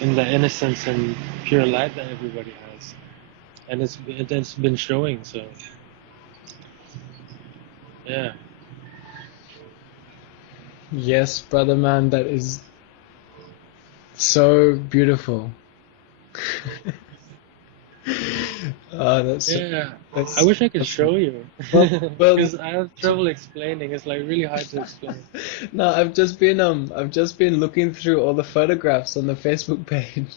in the innocence and pure light that everybody has, and it's been showing. So yeah. Yes, brother man, that is so beautiful. Yeah, that's I wish I could show you, well, because I have trouble explaining. It's like really hard to explain. no, I've just been looking through all the photographs on the Facebook page.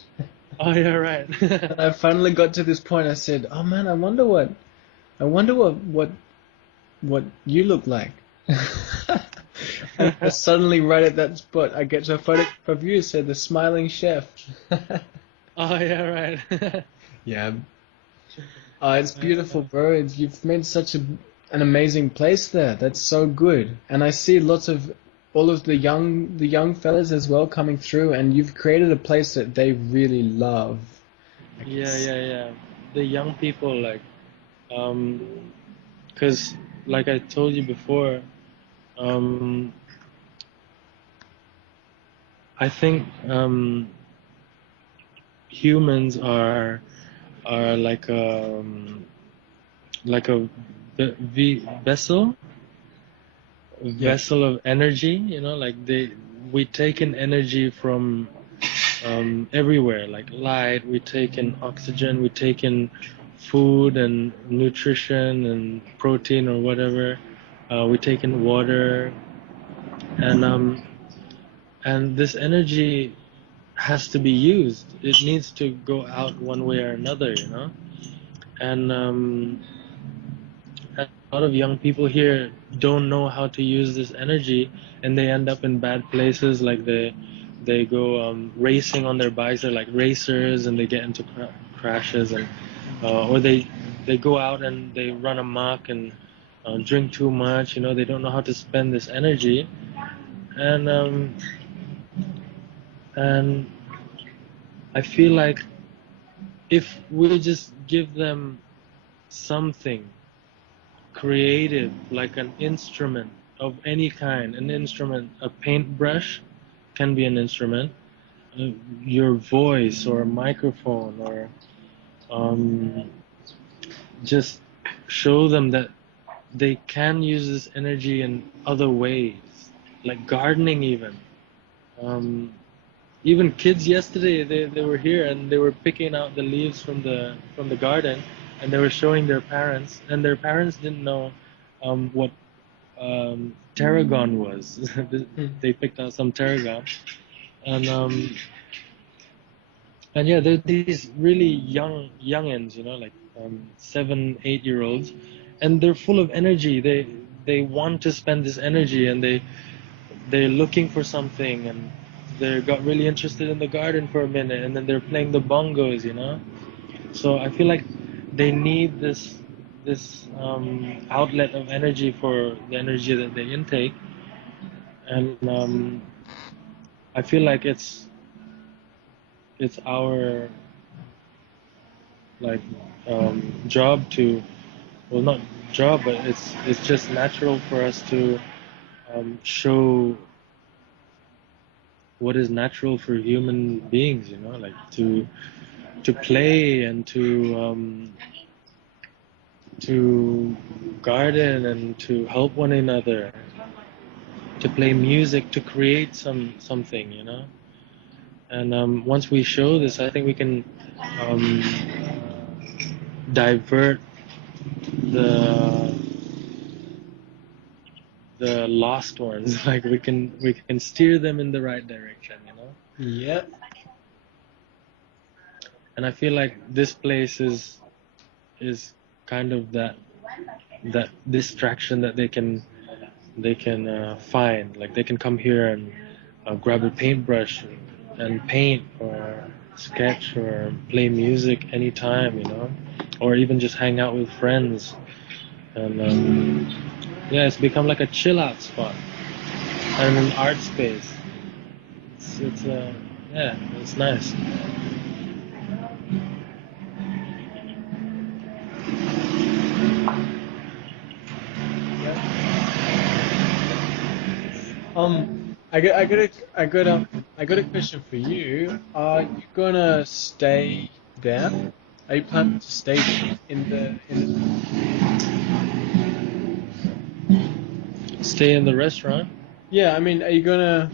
Oh yeah, right. And I finally got to this point. I said, "Oh man, I wonder what you look like." And suddenly, right at that spot, I get to a photo of you. Said the smiling chef. Oh yeah, right. Yeah. It's beautiful, bro. You've made such an amazing place there. That's so good. And I see lots of all of the young fellas as well coming through, and you've created a place that they really love. Yeah. The young people, like, because like I told you before, I think humans are like vessel of energy. Like we take in energy from everywhere, like light. We take in oxygen. We take in food and nutrition and protein or whatever. We take in water, and this energy has to be used. It needs to go out one way or another. And a lot of young people here don't know how to use this energy, and they end up in bad places. Like they go racing on their bikes. They're like racers, and they get into crashes, and or they go out and they run amok and drink too much. You know, they don't know how to spend this energy, and and I feel like if we just give them something creative, like an instrument of any kind, an instrument, a paintbrush can be an instrument, your voice or a microphone, or um, just show them that they can use this energy in other ways, like gardening even. Um, Even kids yesterday, they were here and they were picking out the leaves from the garden, and they were showing their parents, and their parents didn't know what tarragon was. They picked out some tarragon, and yeah, they're these really youngins, you know, like 7, 8 year olds, and they're full of energy. They want to spend this energy, and they're looking for something, and they got really interested in the garden for a minute, and then they're playing the bongos, you know. So I feel like they need this outlet of energy for the energy that they intake, and I feel like it's our like job to, well, not job, but it's just natural for us to show what is natural for human beings, you know, like to play and to garden and to help one another, to play music, to create something, you know. And once we show this, I think we can um, divert the lost ones. Like we can steer them in the right direction, you know. Yep. And I feel like this place is kind of that distraction that they can find. Like they can come here and grab a paintbrush and paint or sketch or play music anytime, you know, or even just hang out with friends. And yeah, it's become like a chill out spot and an art space. It's yeah, it's nice. I got a question for you. Are you gonna stay there? Are you planning to stay in the? Stay in the restaurant. Yeah, I mean, are you gonna?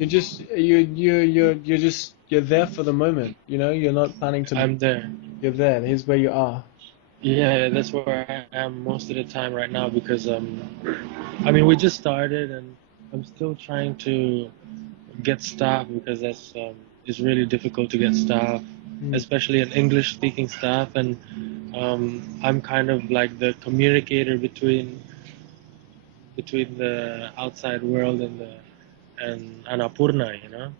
You're there for the moment. You know, you're not planning to. I'm there. You're there. Here's where you are. Yeah, that's where I am most of the time right now because I mean we just started and I'm still trying to get staff because that's it's really difficult to get staff, especially an English speaking staff, and I'm kind of like the communicator between the outside world and Annapurna, you know.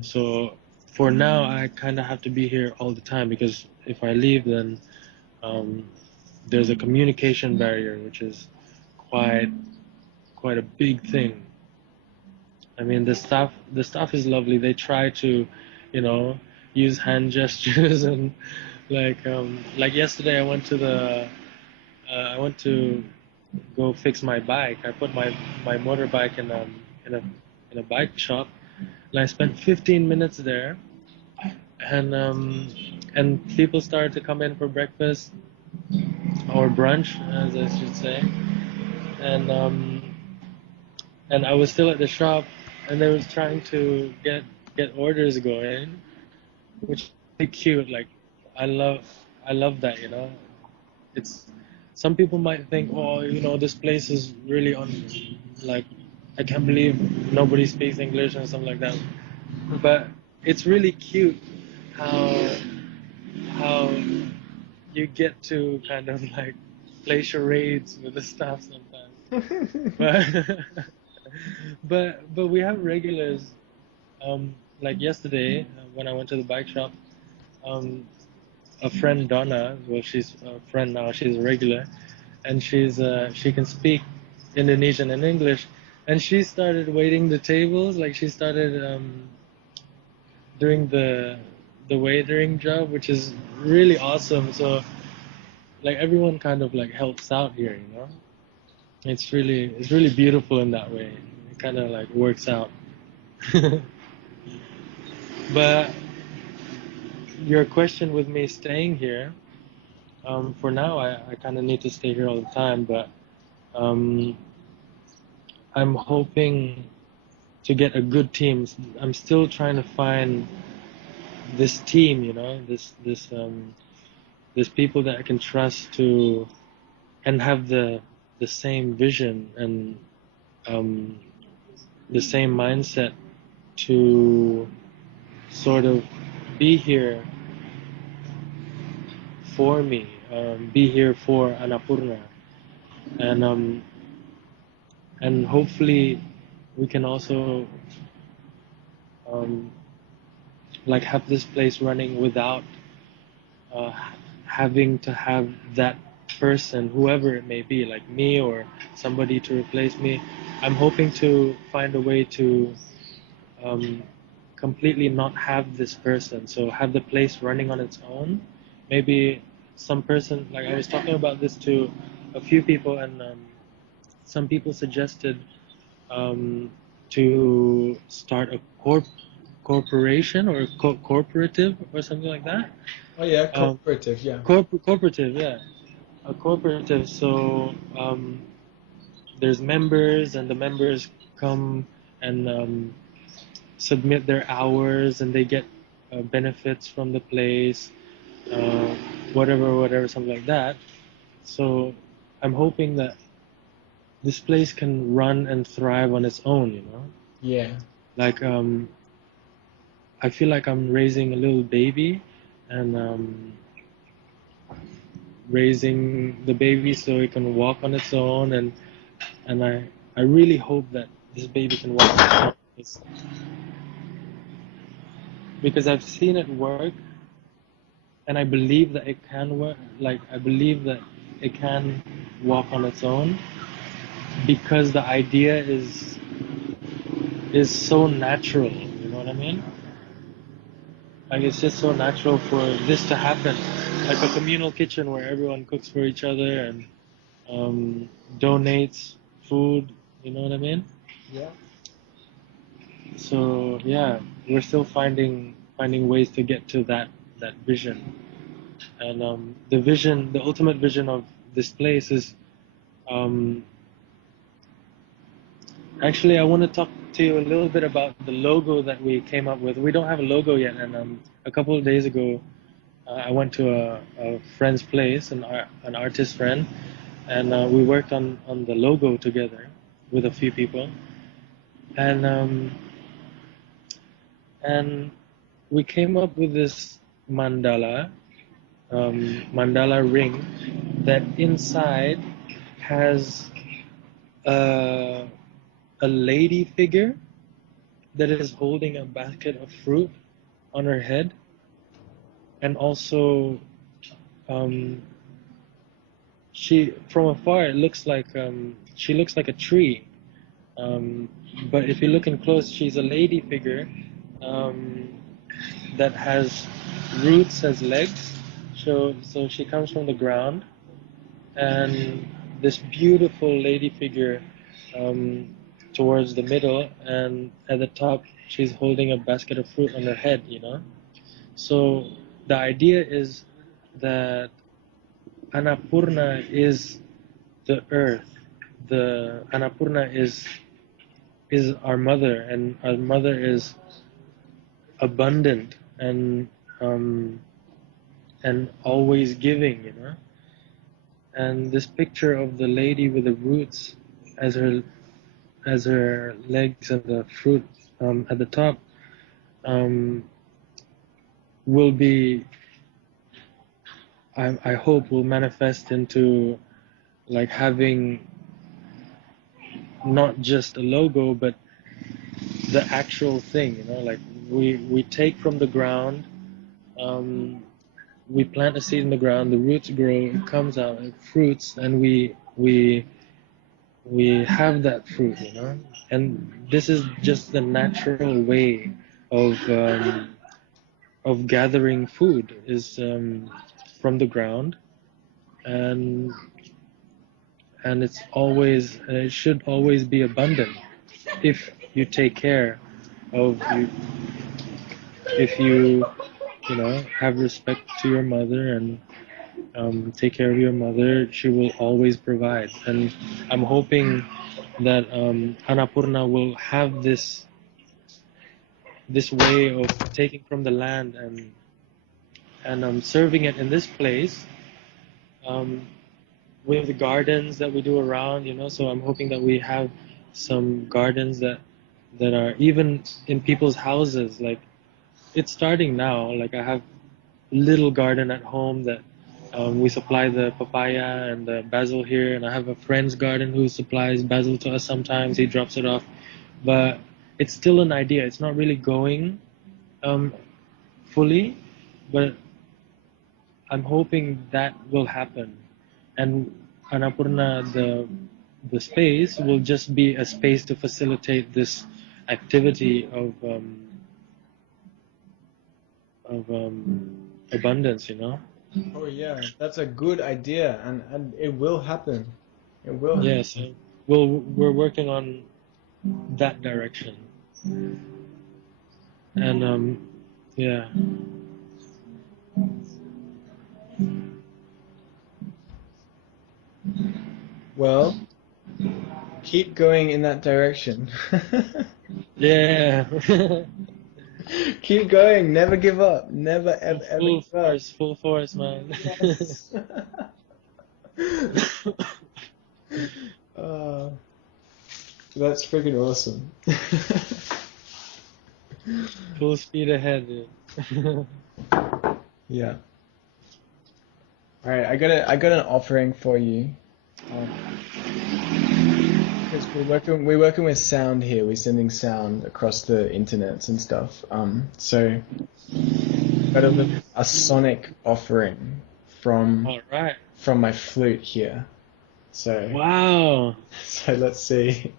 So for now I kind of have to be here all the time because if I leave then um, there's a communication barrier, which is quite quite a big thing. I mean, the staff is lovely. They try to, you know, use hand gestures and like yesterday I went to go fix my bike. I put my motorbike in a in a bike shop, and I spent 15 minutes there, and people started to come in for breakfast or brunch, as I should say, and I was still at the shop, and they was trying to get orders going, which is really cute. Like, I love I love that, you know. It's some people might think, oh, you know, this place is really on, like, I can't believe nobody speaks English and stuff like that. But it's really cute how you get to kind of like play charades with the staff sometimes. But but we have regulars. Like yesterday when I went to the bike shop, um, a friend Donna, well she's a friend now, she's a regular, and she can speak Indonesian and English, and she started waiting the tables. Like she started doing the waitering job, which is really awesome. So like everyone kind of like helps out here, you know. It's really beautiful in that way. It kind of like works out. But your question with me staying here, for now I kind of need to stay here all the time, but um, I'm hoping to get a good team. I'm still trying to find this team, you know, this people that I can trust to and have the same vision and um, the same mindset to sort of be here for me, be here for Annapurna, and and hopefully we can also um, like have this place running without uh, having to have that person, whoever it may be, like me or somebody to replace me. I'm hoping to find a way to um, completely not have this person, so have the place running on its own. Maybe some person, like I was talking about this to a few people, and some people suggested um, to start a corporation or a corporative or something like that. Oh yeah, Um, cooperative. Yeah. Corporative, yeah, a cooperative. So there's members, and the members come and submit their hours, and they get benefits from the place, uh, whatever, something like that. So I'm hoping that this place can run and thrive on its own, you know. Yeah. Like I feel like I'm raising a little baby, and raising the baby so it can walk on its own, and I really hope that this baby can walk on its own. Because I've seen it work, and I believe that it can work. Like I believe that it can walk on its own, because the idea is so natural. You know what I mean? Like it's just so natural for this to happen, like a communal kitchen where everyone cooks for each other and donates food. You know what I mean? Yeah. So yeah, we're still finding ways to get to that vision. And the vision, the ultimate vision of this place is um, actually I want to talk to you a little bit about the logo that we came up with. We don't have a logo yet, and a couple of days ago I went to a friend's place, an artist friend, and we worked on the logo together with a few people, and and we came up with this mandala ring that inside has a, a lady figure that is holding a basket of fruit on her head, and also um, she from afar it looks like she looks like a tree, um, but if you look in close, she's a lady figure um, that has roots as legs. So she comes from the ground, and this beautiful lady figure um, towards the middle, and at the top she's holding a basket of fruit on her head, you know. So the idea is that Annapurna is the earth. The Annapurna is our mother, and our mother is abundant um, and always giving, you know. And this picture of the lady with the roots as her legs and the fruit at the top um, will be, I hope, will manifest into like having not just a logo, but the actual thing, you know, like we take from the ground, um, we plant a seed in the ground, the roots grow, it comes out, it fruits, and we have that fruit, you know. And this is just the natural way of gathering food is from the ground, and it should always be abundant if you take care of you, if you know, have respect to your mother and take care of your mother. She will always provide, and I'm hoping that Annapurna will have this way of taking from the land and serving it in this place, um, with the gardens that we do around, you know. So I'm hoping that we have some gardens that are even in people's houses. Like it's starting now. Like I have a little garden at home that we supply the papaya and the basil here, and I have a friend's garden who supplies basil to us sometimes. He drops it off, but it's still an idea. It's not really going um, fully, but I'm hoping that will happen. And Annapurna, the space will just be a space to facilitate this activity of abundance, you know. Oh yeah, that's a good idea, and it will happen. It will happen. Yes, we're working on that direction, and yeah. Well, keep going in that direction. Yeah. Keep going, never give up, never ever ever Full give up. force, full force, man. Yes. Uh, that's freaking awesome. Full speed ahead, dude. Yeah. All right, I got an offering for you. Because we're working with sound here. We're sending sound across the internets and stuff. So got a sonic offering from All right. from my flute here. So Wow. so let's see.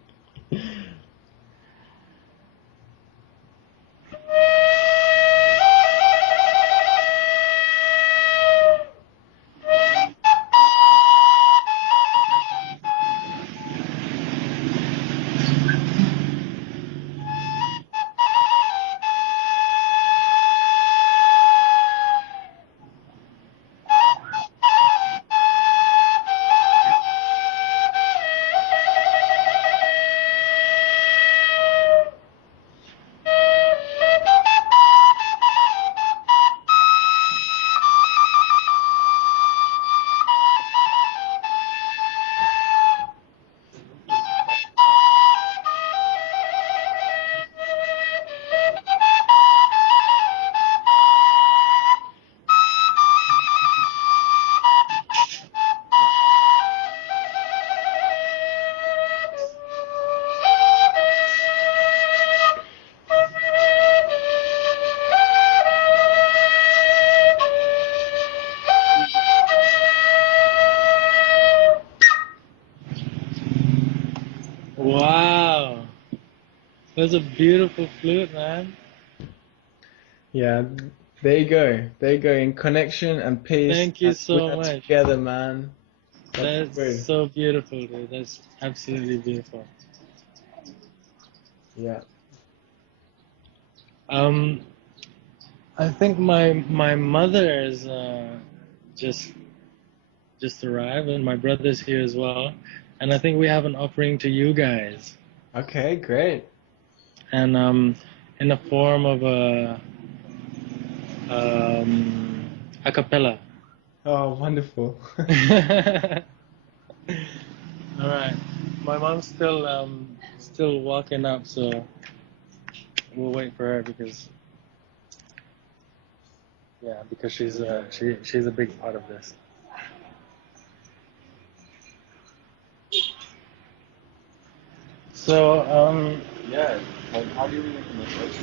Wow. That's a beautiful flute, man. Yeah, there you go. There you go. In connection and peace, Thank you and we so are much. together, man. That's That's good. so beautiful, dude. That's absolutely beautiful. Yeah. Um, I think my mother is just just arrived, and my brother's here as well. And I think we have an offering to you guys, Okay, great. and in the form of a cappella. Oh, wonderful. All right. My mom's still walking up, so we'll wait for her because she's a big part of this. So, Yeah. How do you make a mistake?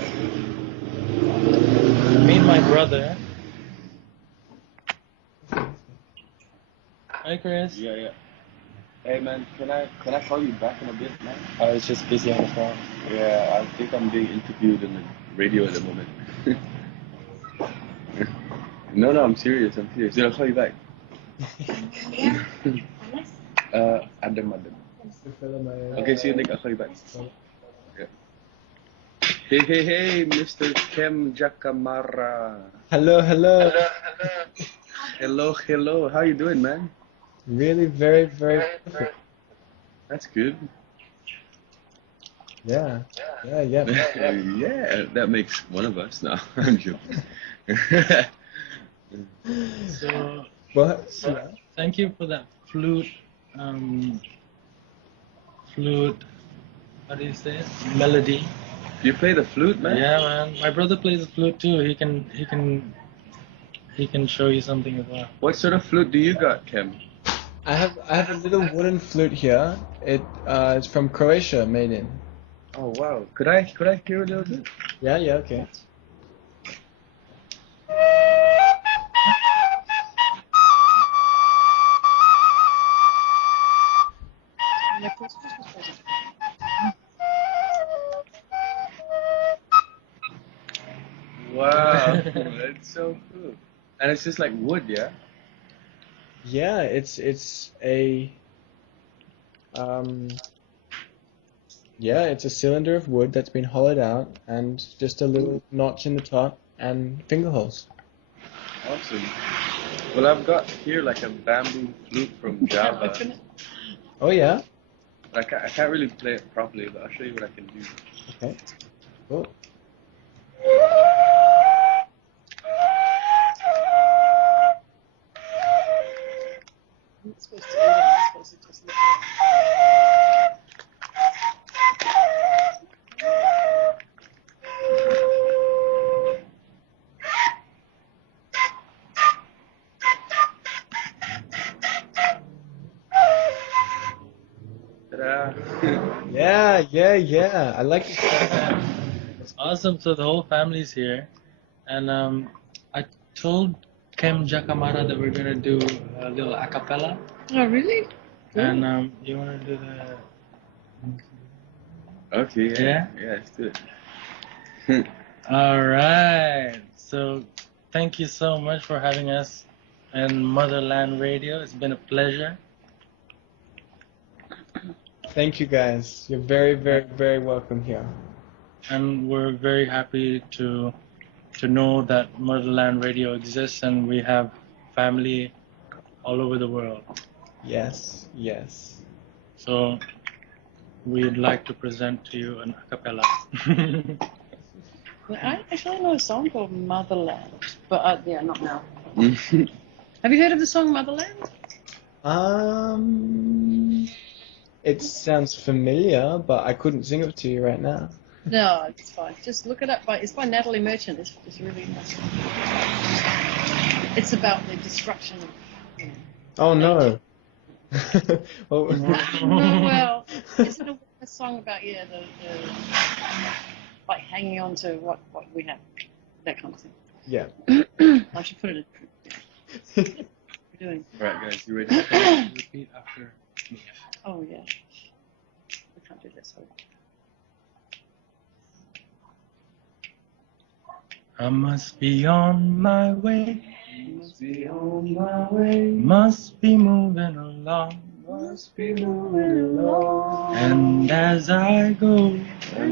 me and my brother. Hi, Chris. Yeah. Hey man, can I call you back in a bit, man? I was just busy on the phone. Yeah, I think I'm being interviewed on the radio at the moment. No, I'm serious. Did I call you back? Adam. Okay, see you later. I'll call you back. Yeah. Hey, Mr. Kem Jakamara. Hello. Hello. How you doing, man? Really, very, very perfect. That's good. Yeah. Yeah, that makes one of us now. I'm joking. So, But thank you for that flute. Flute. How do you say it? Melody. You play the flute, man? Yeah, man. My brother plays the flute too. He can show you something as well. What sort of flute do you got, Kem? I have a little wooden flute here. It's from Croatia, made in. Oh wow. Could I hear a little bit? Yeah, okay. Wow, that's so cool. And it's just like wood, yeah? Yeah, it's a it's a cylinder of wood that's been hollowed out and just a little notch in the top and finger holes. Awesome. Well, I've got here like a bamboo flute from Java. Oh yeah? I can't really play it properly, but I'll show you what I can do. Okay. Cool. I'm not supposed to eat it, I'm supposed to just look Ta-da! Yeah. I like it. Awesome. So the whole family's here, and I told Kem Jakamara that we're gonna do a little a cappella, Oh, really? and you wanna do the? Okay, Yeah? Yeah, let's do it. All right. So thank you so much for having us in Motherland Radio. It's been a pleasure. Thank you guys. You're very, very, very welcome here. And we're very happy to know that Motherland Radio exists and we have family all over the world. Yes. So we'd like to present to you an a cappella. Well, I actually know a song called Motherland, but yeah, not now. Have you heard of the song Motherland? It sounds familiar, but I couldn't sing it to you right now. No, it's fine. Just look it up. It's by Natalie Merchant. It's really nice. It's about the destruction of. Oh no. Well, Well, it's a song about the like hanging on to what we have, that kind of thing. yeah. I should put it in. What are you doing? Alright, guys, you ready? Repeat after me. Oh yeah. We can't do this. I must be on my way. Must be on my way. Must be moving along. Must be moving along. And as I go, I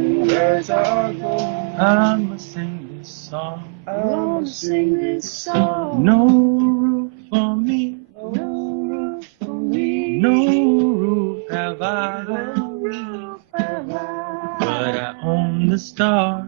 must sing this song. I must sing this song. No roof for me. No roof for me. No roof have I. No roof have I. But I own the stars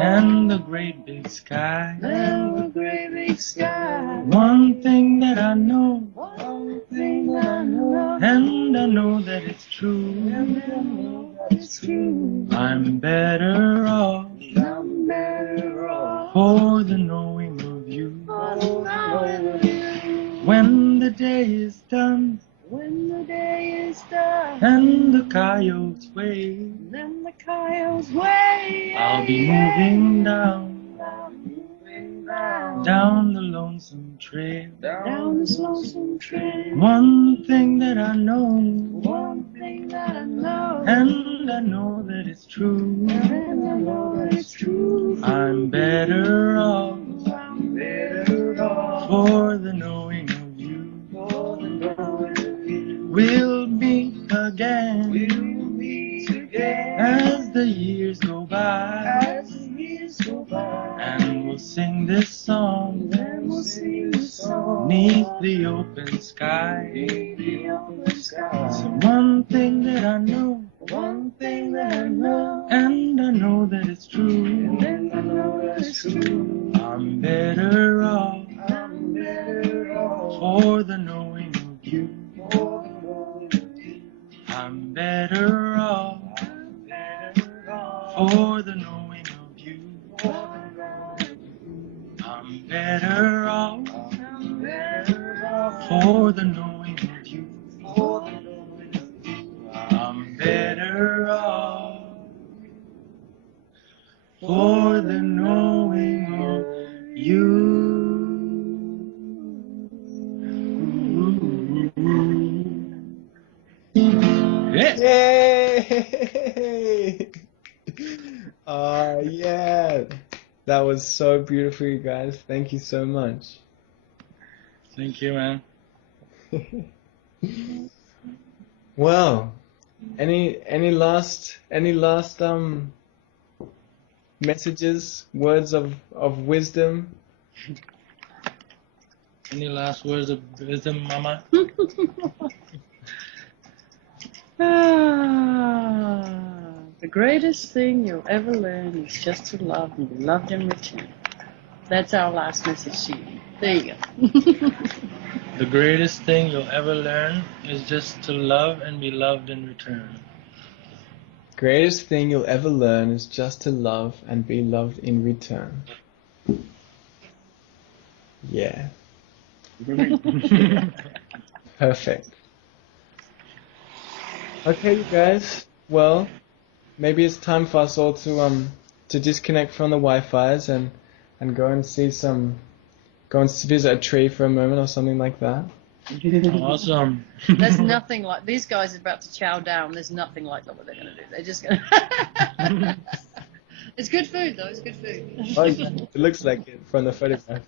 and the great big sky. And the great big sky. One thing that I know, One thing that I know. and I know that it's true. And I know that it's true. I'm better off I'm better off. for the knowing of you. For the knowing of you. When the day is done When the day is done. and the coyotes way. Then the coyotes way. I'll be moving down the lonesome trail. Down this lonesome trail. One thing that I know, One thing that I know. and I know that it's true. And I know that it's true. I'm better off I'm better off. for the knowing of you. For the knowing of you. We'll meet again We'll meet again. as the years go by, As the years go by. and we'll sing this song Then we'll sing the song. neath the open sky. Beneath the open sky. So one thing that I know, One thing that I know. and I know that it's true. And then I know that it's true. I'm better off I'm better off. for the knowing of you. For the knowing of you. I'm better off I'm better off. for the knowing of you. For the knowing of you. I'm better off I'm better off. for the knowing of you. For the knowing of you. I'm better off for the knowing of you. Yeah. Yay! Yeah. That was so beautiful, you guys. Thank you so much. Thank you, man. Well, any last messages, words of wisdom? Any last words of wisdom, Mama? The greatest thing you'll ever learn is just to love and be loved in return. That's our last message to you. There you go. The greatest thing you'll ever learn is just to love and be loved in return. Greatest thing you'll ever learn is just to love and be loved in return. Yeah. Perfect. Okay, you guys. Well, maybe it's time for us all to disconnect from the Wi-Fi's and go and visit a tree for a moment or something like that. Awesome. There's nothing like, these guys are about to chow down. There's nothing like that what they're going to do. They're just going to... It's good food though, it's good food. Oh, yeah, it looks like it from the photograph.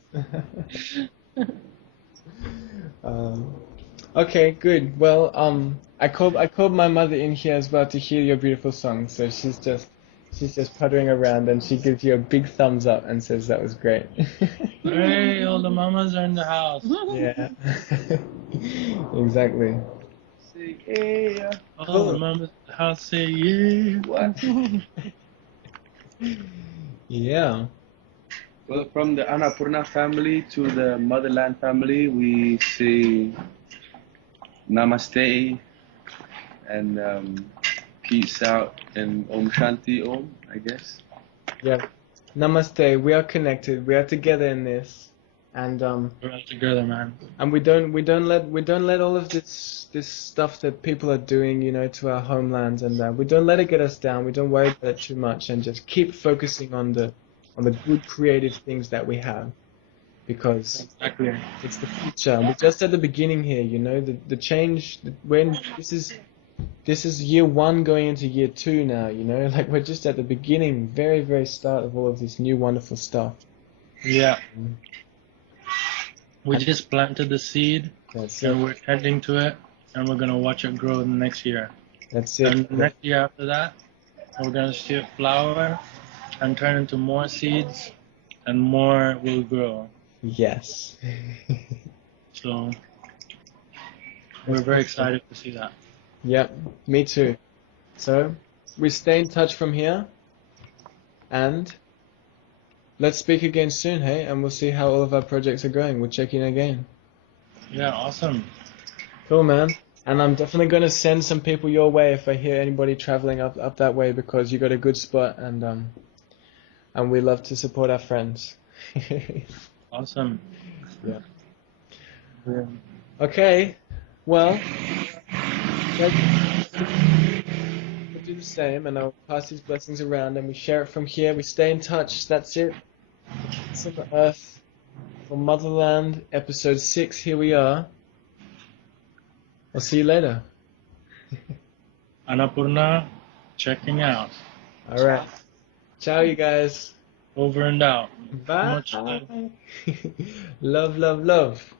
Okay, good. Well, I called my mother in here as well to hear your beautiful song. So she's just puttering around and she gives you a big thumbs up and says that was great. Hey, all the mamas are in the house. Yeah. Exactly. All the mamas in the house say yeah. What? Yeah. Well, from the Annapurna family to the Motherland family, we say Namaste and peace out and Om Shanti Om, I guess. Yeah. Namaste. We are connected. We are together in this, and We're all together, man. we don't let all of this stuff that people are doing, to our homelands, and we don't let it get us down. We don't worry about it too much, and just keep focusing on the good creative things that we have, because Exactly. it's the future. We're just at the beginning here, the change. When this is year 1 going into year 2 now, like we're just at the beginning, very, very start of all of this new wonderful stuff. Yeah. We just planted the seed That's and it. we're heading to it and we're going to watch it grow next year. That's And it. the next year after that, we're going to see it flower and turn into more seeds and more will grow. Yes. So we're very excited to see that. Yep, me too. So, we stay in touch from here, and let's speak again soon, hey? And we'll see how all of our projects are going. We'll check in again. Yeah, awesome. Cool, man. And I'm definitely going to send some people your way if I hear anybody traveling up that way, because you got a good spot, and we love to support our friends. Awesome. Yeah. Okay. Well. the same, and I'll pass these blessings around, and we share it from here. We stay in touch. That's it. It's on the earth for Motherland, episode 6. Here we are. I'll see you later. Annapurna, checking out. All right. Ciao, you guys. Over and out. Bye. Much love. Love, love, love.